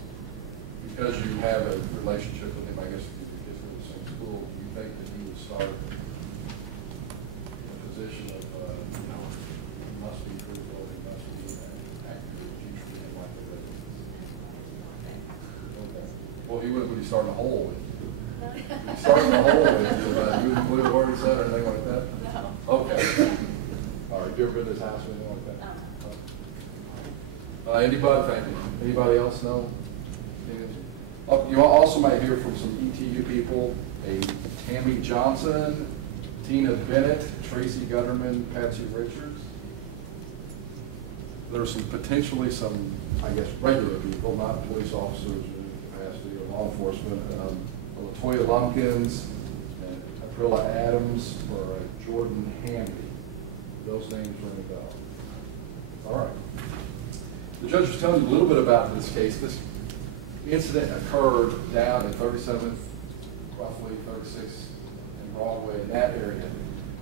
Because you have a relationship with him, I guess, if you get through the same school, do you think that he would start in a position of, he must be truthful, he must be accurate, you treat him like a witness? Okay. Well, he wouldn't be starting a hole with you. He's starting a hole with you, you wouldn't believe a word he said or anything like that? No. Okay. All right, you ever been to his house or anything like that? No. Anybody, thank you. Anybody else know? You also might hear from some ETU people, a Tammy Johnson, Tina Bennett, Tracy Gutterman, Patsy Richards. There are some potentially some, I guess, regular people, not police officers in capacity or law enforcement. Latoya Lumpkins, and Aprilla Adams, or Jordan Hamby. Those names ring a bell. All right. The judge was telling you a little bit about this case. This incident occurred down in 37th, roughly 36th and Broadway, in that area.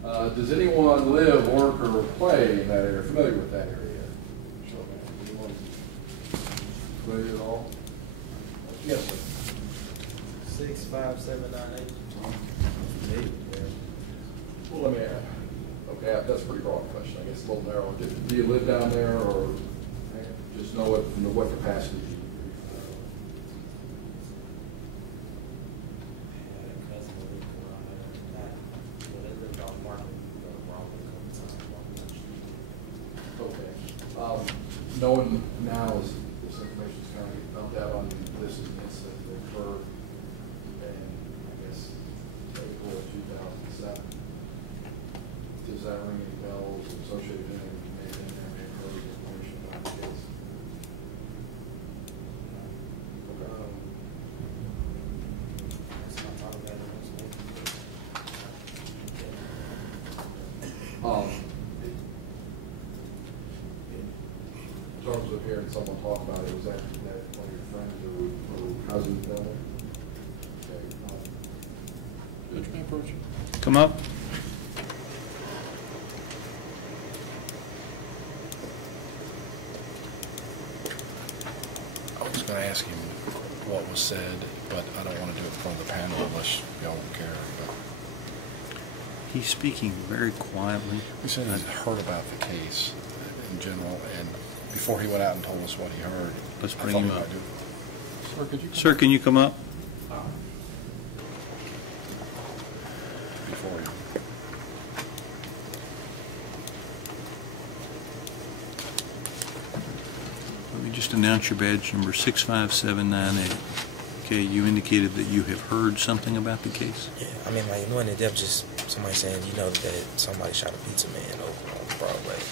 Does anyone live, work, or play in that area? Familiar with that area? Show of hands. Anyone familiar at all? Yes, sir. 65798. Well, let me ask. Okay, that's a pretty broad question. I guess a little narrow. Do you live down there, or just know it from what capacity? Okay. Knowing now is this information is kind of getting dumped out on you. This is an incident that occurred in, I guess, April of 2007. Does that ring any bells associated with anything that may have occurred with information about the case? In terms of hearing someone talk about it, was that one of your friends or cousins down there? Okay. Judge, may I approach you? Come up. I was going to ask him what was said, but I don't want to do it in front of the panel unless y'all don't care. But He's speaking very quietly. he said he's heard about the case in general, and before he went out and told us what he heard, Let's I bring thought him he up. might do it. Sir, could you come Sir, can you come up? before him? Let me just announce your badge number 65798. Okay, you indicated that you have heard something about the case? Yeah, I mean, like, one of them just somebody saying, you know, that somebody shot a pizza man over on Broadway.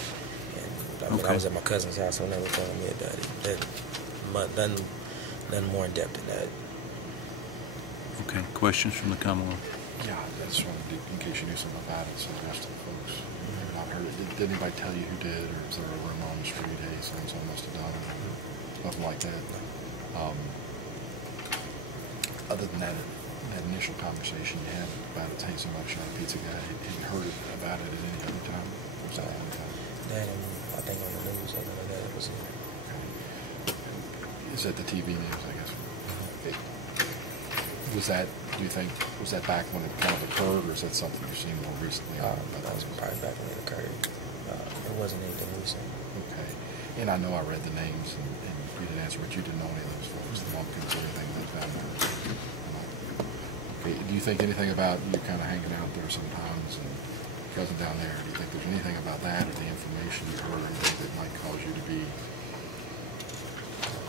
And I mean, Okay. I was at my cousin's house, so never told me about it. Nothing more in depth than that. Okay, questions from the Commonwealth? Yeah, I just wanted to, in case you knew something about it, so the rest of the folks maybe not heard it. Did anybody tell you who did, or is there a rumor on the street, hey, so-and-so must have done it, or nothing like that? Other than that initial conversation you had about it, saying somebody shot a pizza guy, had you heard about it at any other time? Was that one time? That and I think on the news, something like that, it was here. Is that the TV news, I guess? Was that, do you think, was that back when it kind of occurred, or is that something you've seen more recently? That was probably back when it occurred. It wasn't anything recent. Okay. And I know I read the names, and you didn't answer, but you didn't know any of those folks. The mom couldn't say anything that found out. Okay. Do you think anything about you kind of hanging out there sometimes and cousin down there? Do you think there's anything about that or the information you heard or anything that might cause you to be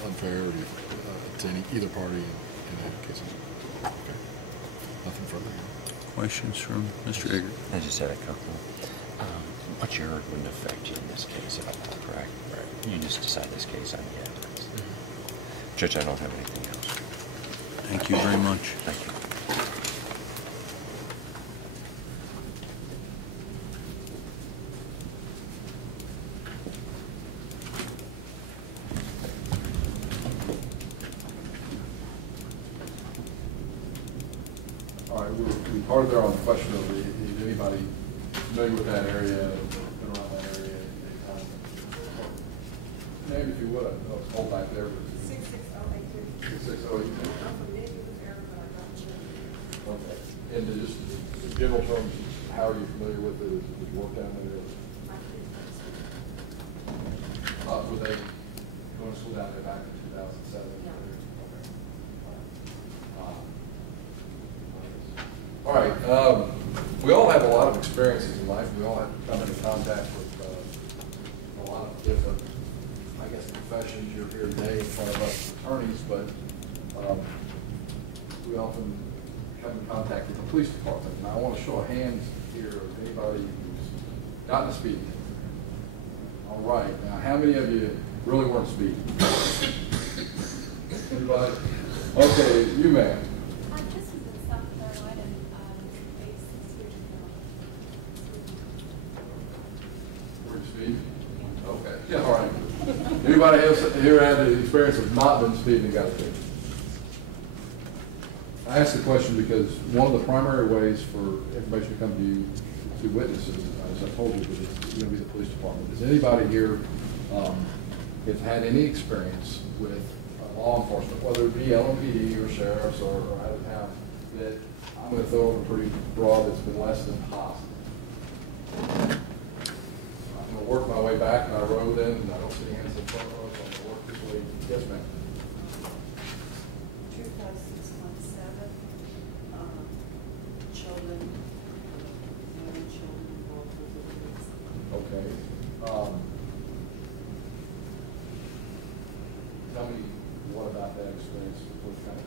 unfair to either party in that case? Okay. Nothing further. Questions from Mr. Eggert? I just had a couple. What you heard wouldn't affect you in this case at all, correct? Right. You just decide this case on the evidence. Judge, I don't have anything else. Thank you very much. Thank you. All right, we parted there on the question of is anybody familiar with that area, been around that area anytime? Name, if you would, I'll hold back there. 66082. 66082. I'm familiar with the area, but I'm not sure. Okay. And just in general terms, how are you familiar with it? Did you work down there? Were they going to school down there back in 2007? Yeah. All right. We all have a lot of experiences in life. We all have come into contact with a lot of different, I guess, professions. You're here today in front of us attorneys, but we often come in contact with the police department. And I want to show a hand here of anybody who's gotten a speeding ticket. All right. Now, how many of you really weren't speeding? Anybody? Okay, you, ma'am. Okay. Yeah, all right. Anybody else here had the experience of not been speeding and got a ticket? I asked the question because one of the primary ways for information to come to you, to witnesses, as I told you, is going to be the police department. Does anybody here have had any experience with law enforcement, whether it be LMPD or sheriffs or out of town, that I'm going to throw over pretty broad that's been less than positive? I'm going to work my way back, and I rode in, and I don't see any hands in front row, so I'm going to work this way. Yes, ma'am. 2017, children, and children involved with the police. Okay. Tell me what about that experience was kind of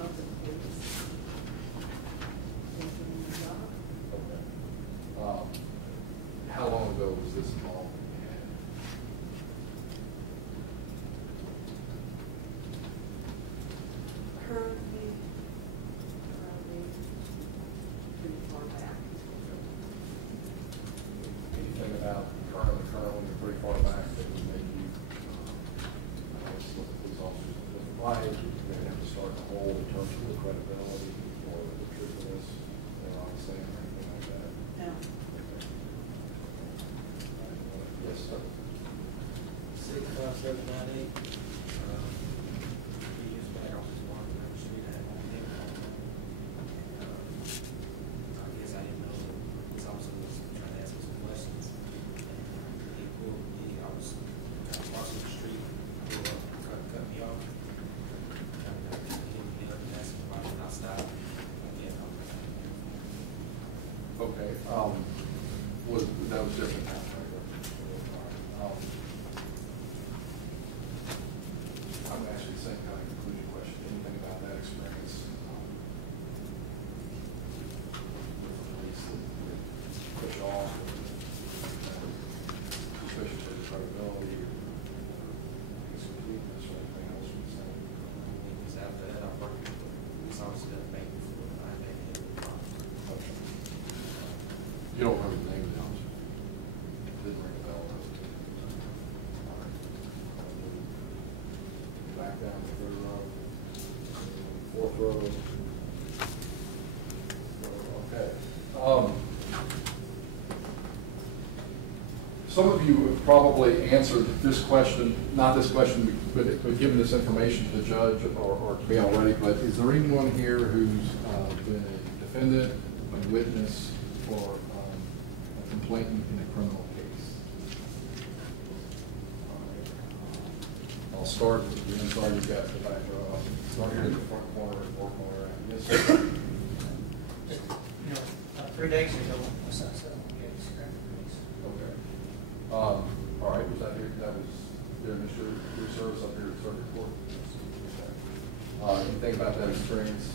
Of the police. Okay. How long ago was this involved? Currently, pretty far back. Anything about currently pretty far back that would make you, I guess, look at these officers in a different light? You're going to have to start the whole in terms of the credibility or the truthfulness they're not saying or anything like that? No. Yes, sir. 65798. 3 years back, I was just walking down the street. I had my neighbor on me. I guess I didn't know this officer was trying to ask me some questions. And he pulled me. I was crossing the street. He pulled up, cut me off. And he hit me up and asked me why didn't I stop. Again, Okay. That was different. credibility or completeness or anything else you'd say? Because after that, I worked with the police officer that made me feel I made it. You don't remember the name of the officer? Didn't ring a bell, does it? All right. Back down the third row. Fourth row. Okay. Some of you have probably answered this question, not this question, but given this information to the judge or to me already, but is there anyone here who's been a defendant, a witness, or a complainant in a criminal case? I'll start with the inside. You've got the back row. Start here in the front corner and work my way around. Yes, sir. You know, 3 days ago, I sat seven case, Okay. All right. Was that here? That was during your service up here at circuit court? Okay. Anything about that experience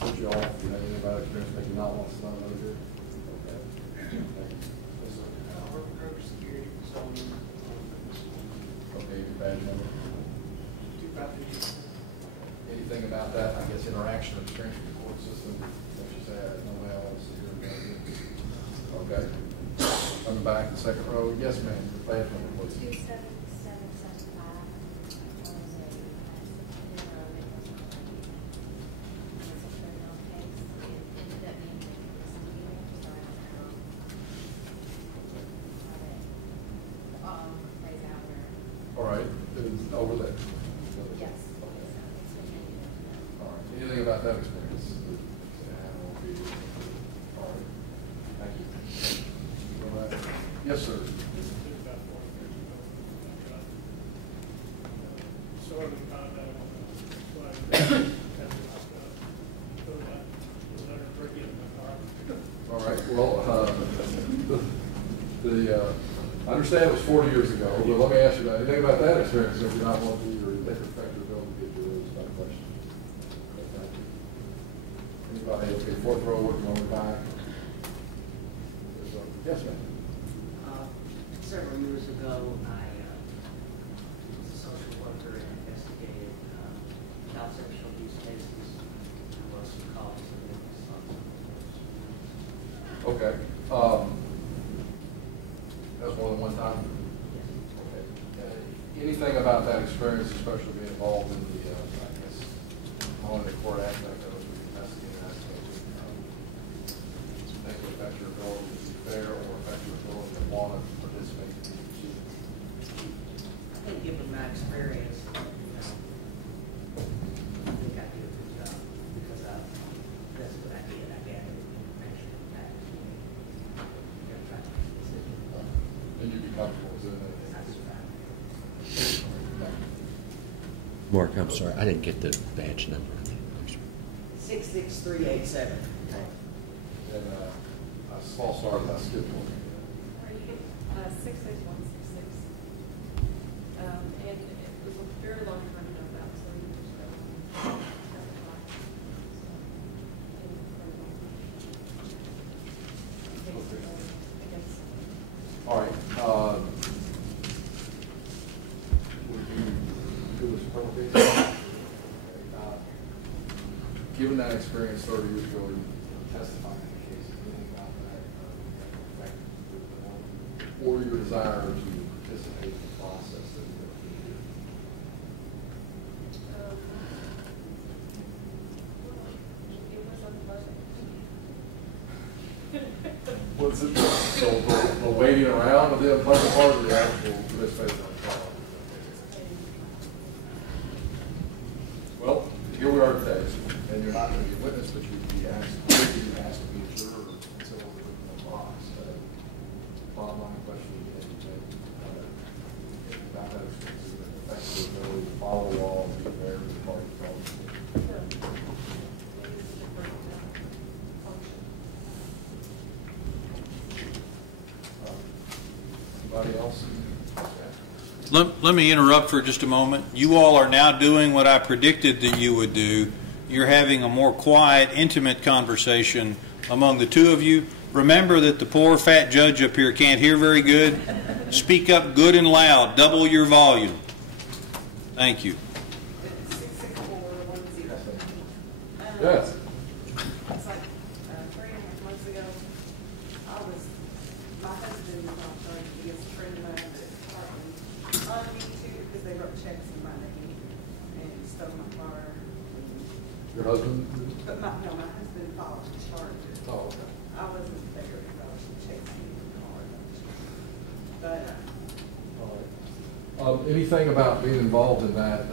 put you off? You know, anything about that experience make you not want to smell another good? Okay. Thank you. Yes, sir. road security, so. Okay, your badge number. 252. Anything about that, I guess, interaction or experience with the court system that you say, no way I want to see your badge? Okay. Coming back to the second row. Yes, ma'am. Your badge number, please. 27775. All right. Over there. Yes. Okay. All right. Anything about that experience? All right. Thank you. All right. Yes, sir. Sort of contact when I All right. Well, I understand it was 40 years ago, but let me ask you about anything about that experience if you're not want to, or that affect your ability to get your rules. Not a question. Okay, thank you. Anybody? Okay, fourth row, working on the back. Yes, ma'am. Several years ago, I was a social worker and investigated child sexual abuse cases. There was some calls and witnesses on some. Okay. That's more than one time? Yes. Okay. Anything about that experience, especially being involved in the, I guess, on the court aspect of it, the investigating aspect, make it affect your ability to be fair or affect your ability to want to participate in these proceedings? I think given my experience, I think I did a good job because that's what I did. I gathered information and facts. And you'd be comfortable doing that? Mark, I'm sorry, I didn't get the badge number. 66387. And small start, I skipped one. 66166. And it was a very long time ago, about 2 years ago. All right. Would you do this criminal case? Given that experience 30 years ago, you testifying in the case, anything about that affect or your desire to participate in the process that you're going to do? What's it? So the waiting around with the unpleasant part of the actual participation in the trial? Well, here we are today, and you're not going to be a witness, but you'd be asked to be a juror until we're in the box. Bottom line question about that experience, affect your ability to follow the law and be fair to the party problem. Anybody else? Let me interrupt for just a moment. You all are now doing what I predicted that you would do. You're having a more quiet, intimate conversation among the two of you. Remember that the poor fat judge up here can't hear very good. Speak up good and loud. Double your volume. Thank you. 66410. Yes. It's like 3.5 months ago, my husband, he is a friend of mine that on YouTube because they wrote checks in my name and stole my car. Your husband? But my husband filed charges. Oh, okay. I wasn't there because I was chasing the car. But, All right. Anything about being involved in that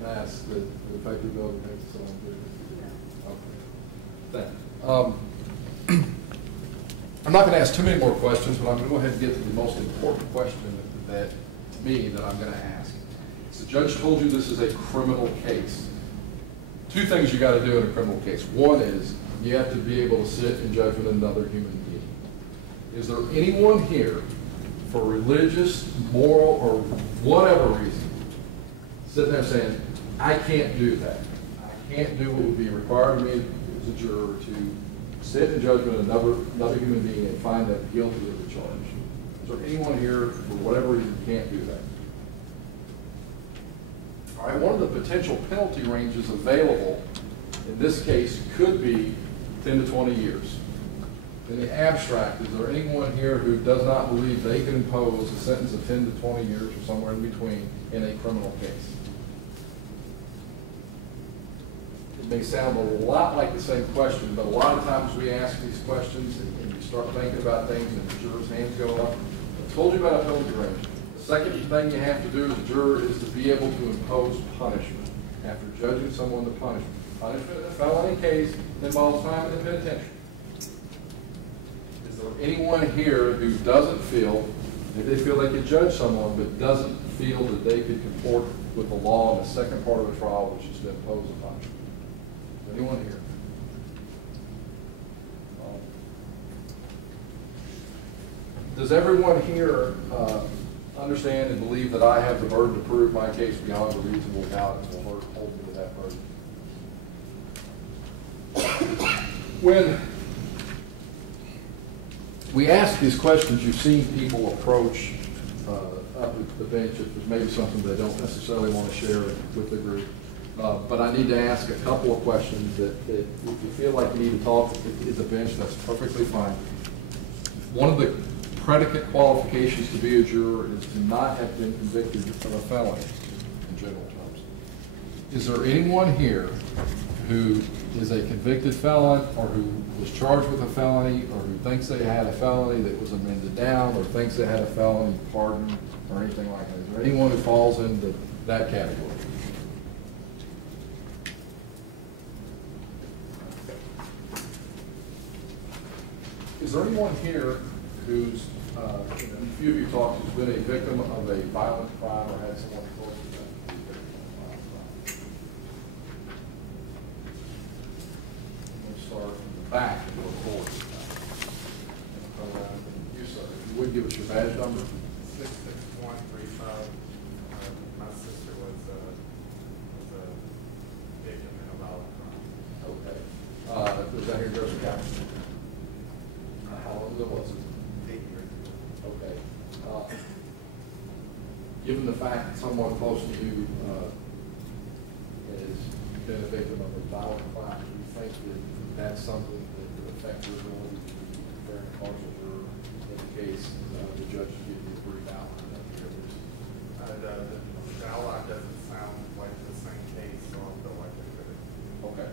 mass that affected the ability to make someone do it? Okay. Thank you. I'm not going to ask too many more questions, but I'm going to go ahead and get to the most important question that to me that I'm going to ask. The judge told you this is a criminal case. Two things you got to do in a criminal case. One is you have to be able to sit and judge with another human being. Is there anyone here for religious, moral, or whatever reason sitting there saying, I can't do that. I can't do what would be required of me as a juror to sit in judgment of another human being and find them guilty of the charge? Is there anyone here for whatever reason can't do that? All right, one of the potential penalty ranges available in this case could be 10 to 20 years. In the abstract, is there anyone here who does not believe they can impose a sentence of 10 to 20 years or somewhere in between in a criminal case? It may sound a lot like the same question, but a lot of times we ask these questions and you start thinking about things and the jurors' hands go up. I told you about a penalty range. The second thing you have to do as a juror is to be able to impose punishment. After judging someone, the punishment. Punishment in a felony case involves time in the penitentiary. Is there anyone here who doesn't feel, maybe they feel they could judge someone, but doesn't feel that they could comport with the law in the second part of a trial, which is to impose a punishment? Anyone here? Does everyone here understand and believe that I have the burden to prove my case beyond a reasonable doubt and will hold me to that burden? When we ask these questions, you've seen people approach up at the bench if there's maybe something they don't necessarily want to share with the group. But I need to ask a couple of questions that if you feel like you need to talk at the bench, that's perfectly fine. One of the predicate qualifications to be a juror is to not have been convicted of a felony in general terms. Is there anyone here who is a convicted felon or who was charged with a felony or who thinks they had a felony that was amended down or thinks they had a felony pardon or anything like that? Is there anyone who falls into that category? Is there anyone here who's, a few of you talked, who's been a victim of a violent crime or had someone close to them be a victim of a violent crime? Let's start from the back and go forward. You, sir, if you would give us your badge number. 66135. My sister was a victim in a violent crime. Okay. Was that here in Jefferson County? How long ago was it? 8 years ago. Okay. Given the fact that someone close to you has been a victim of a violent crime, do you think that that's something that would affect your ability to be a fair and impartial juror in the case the judge is giving you a brief outline of your case? The outline doesn't sound like the same case, so I feel like it could. Okay.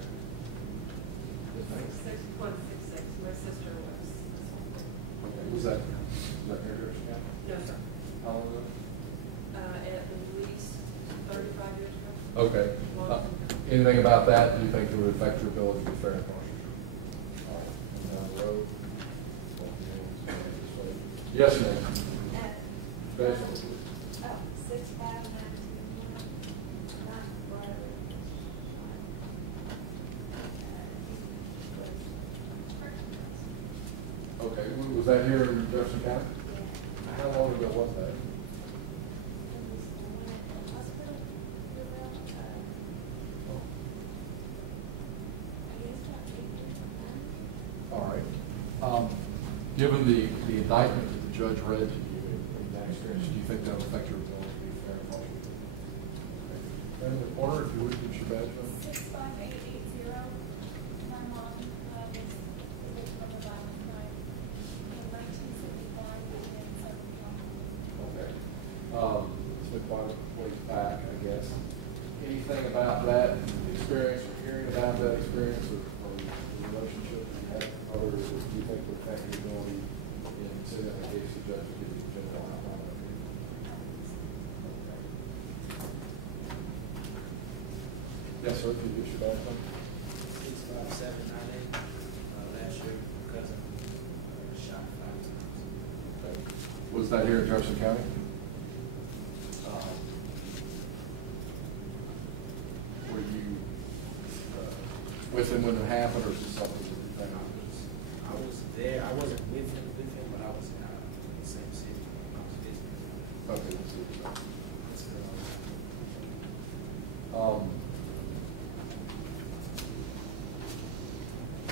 6166. My sister was. Okay. Was that here, Jefferson County? No, sir. How long ago? At least 35 years ago. Okay. Anything about that do you think would affect your ability to be fair and impartial? All right. Down the road. Yes, ma'am. Badge number, please. 65921. Okay, was that here in Jefferson County? How long ago was that? All right. Given the indictment that the judge read to you in that experience, do you think that will affect your ability to be fair and impartial? And the reporter, if you would, put your badge on. 65880. My mom was the victim of a violent crime in 1975 in Southern California. Okay. It's been quite a ways back, I guess. Anything about that experience or hearing about that experience or the relationship you had with others, do you think would affect your ability in sitting on the case the judge would give you a general outline of it? Yes, sir. Can you get your badge on? 65798. Last year, my cousin shot 5 times. Okay. Was that here in Jefferson County? Were you with him when it happened, or is this something that I was there. I wasn't with him, but I was in the same city. I was visiting. Okay, let's see. That's good.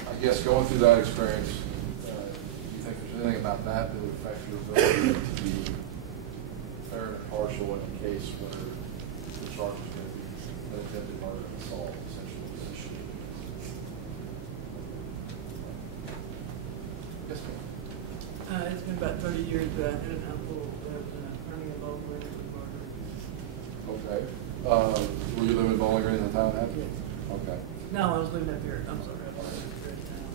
I guess going through that experience, do you think there's anything about that that would affect your ability to be fair and impartial in a case where the charge is going to be an attempted murder and assault, essentially? Yes, ma'am. It's been about 30 years, but I had an uncle that was an attorney in Bowling Green and was murdered. Okay. Were you living in Bowling Green at the time? Yes. Okay. No, I was living up here. I'm sorry, I was living up here in town.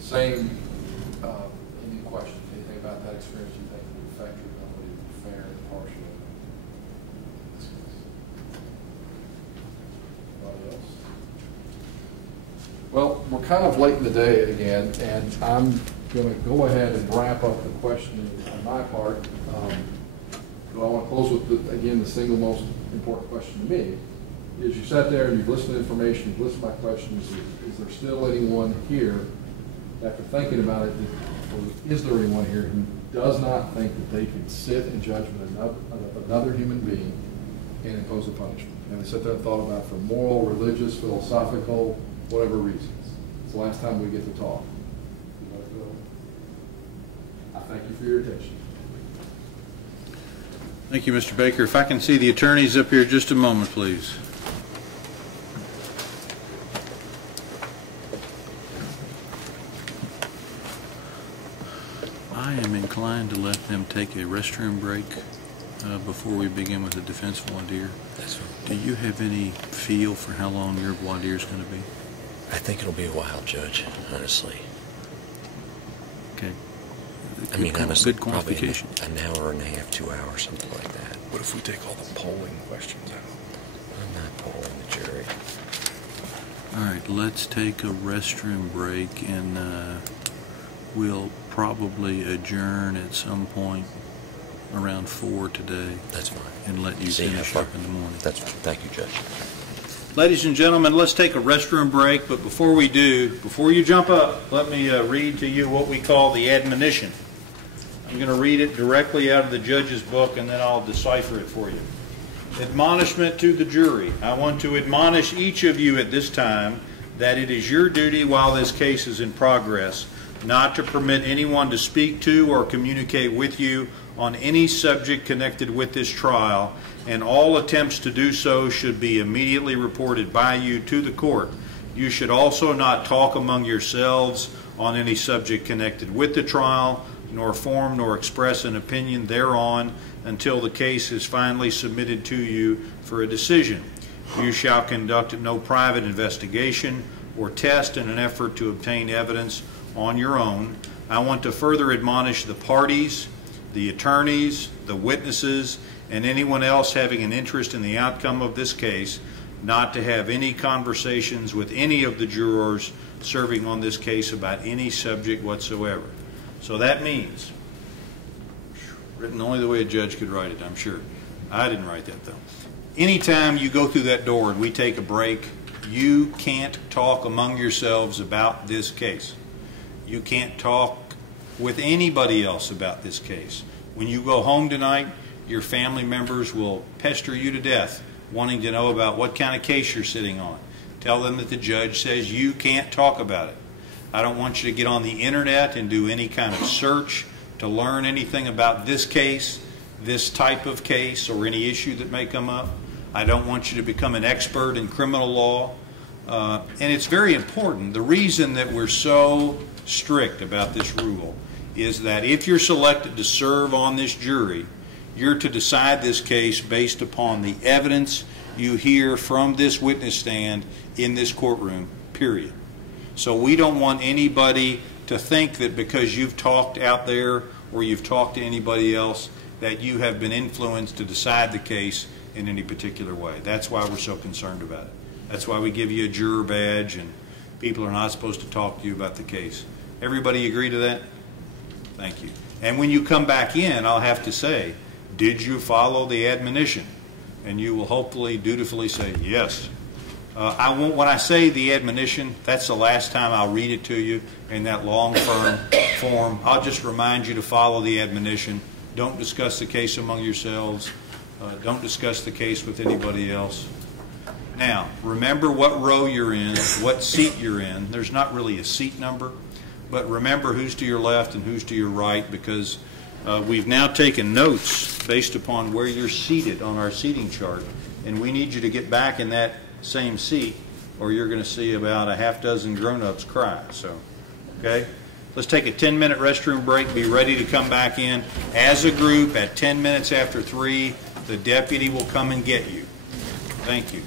Same, any questions, anything about that experience you think would affect your ability to be fair and impartial? Anybody else? Well, we're kind of late in the day again, and I'm going to go ahead and wrap up the questioning on my part. But I want to close with, again, the single most important question to me. Is you sat there and you've listened to information, you've listened to my questions, is there still anyone here, after thinking about it, or is there anyone here who does not think that they can sit in judgment of another human being and impose a punishment? And they sat there and thought about it for moral, religious, philosophical, whatever reasons. It's the last time we get to talk. I thank you for your attention. Thank you, Mr. Baker. If I can see the attorneys up here just a moment, please. I am inclined to let them take a restroom break before we begin with the defense volunteer. That's right. Do you have any feel for how long your volunteer is going to be? I think it'll be a while, Judge, honestly. Okay. I mean, honestly, good probably qualification. an hour and a half, 2 hours, something like that. What if we take all the polling questions out? I'm not polling the jury. All right, let's take a restroom break, and we'll probably adjourn at some point around 4 today. That's fine. And let you See finish how up in the morning. That's fine. Thank you, Judge. Ladies and gentlemen, let's take a restroom break, but before we do, before you jump up, let me read to you what we call the admonition. I'm going to read it directly out of the judge's book, and then I'll decipher it for you. Admonishment to the jury. I want to admonish each of you at this time that it is your duty while this case is in progress not to permit anyone to speak to or communicate with you on any subject connected with this trial, and all attempts to do so should be immediately reported by you to the court. You should also not talk among yourselves on any subject connected with the trial, nor form nor express an opinion thereon until the case is finally submitted to you for a decision. You shall conduct no private investigation or test in an effort to obtain evidence on your own. I want to further admonish the parties, the attorneys, the witnesses, and anyone else having an interest in the outcome of this case not to have any conversations with any of the jurors serving on this case about any subject whatsoever. So that means, written only the way a judge could write it, I'm sure. I didn't write that, though. Anytime you go through that door and we take a break, you can't talk among yourselves about this case. You can't talk with anybody else about this case. When you go home tonight, your family members will pester you to death, wanting to know about what kind of case you're sitting on. Tell them that the judge says you can't talk about it. I don't want you to get on the internet and do any kind of search to learn anything about this case, this type of case, or any issue that may come up. I don't want you to become an expert in criminal law. And it's very important. The reason that we're so strict about this rule is that if you're selected to serve on this jury, you're to decide this case based upon the evidence you hear from this witness stand in this courtroom, period. So we don't want anybody to think that because you've talked out there or you've talked to anybody else that you have been influenced to decide the case in any particular way. That's why we're so concerned about it. That's why we give you a juror badge, and people are not supposed to talk to you about the case. Everybody agree to that? Thank you. And when you come back in, I'll have to say, did you follow the admonition? And you will hopefully dutifully say, yes. When I say the admonition, that's the last time I'll read it to you in that long form. I'll just remind you to follow the admonition. Don't discuss the case among yourselves. Don't discuss the case with anybody else. Now, remember what row you're in, what seat you're in. There's not really a seat number, but remember who's to your left and who's to your right, because we've now taken notes based upon where you're seated on our seating chart, and we need you to get back in that same seat, or you're going to see about a half dozen grown-ups cry. So, okay? Let's take a 10-minute restroom break. Be ready to come back in as a group at 10 minutes after 3. The deputy will come and get you. Thank you.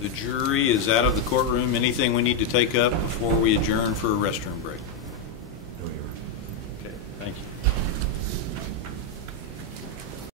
The jury is out of the courtroom. Anything we need to take up before we adjourn for a restroom break? No, Your Honor. Okay, thank you.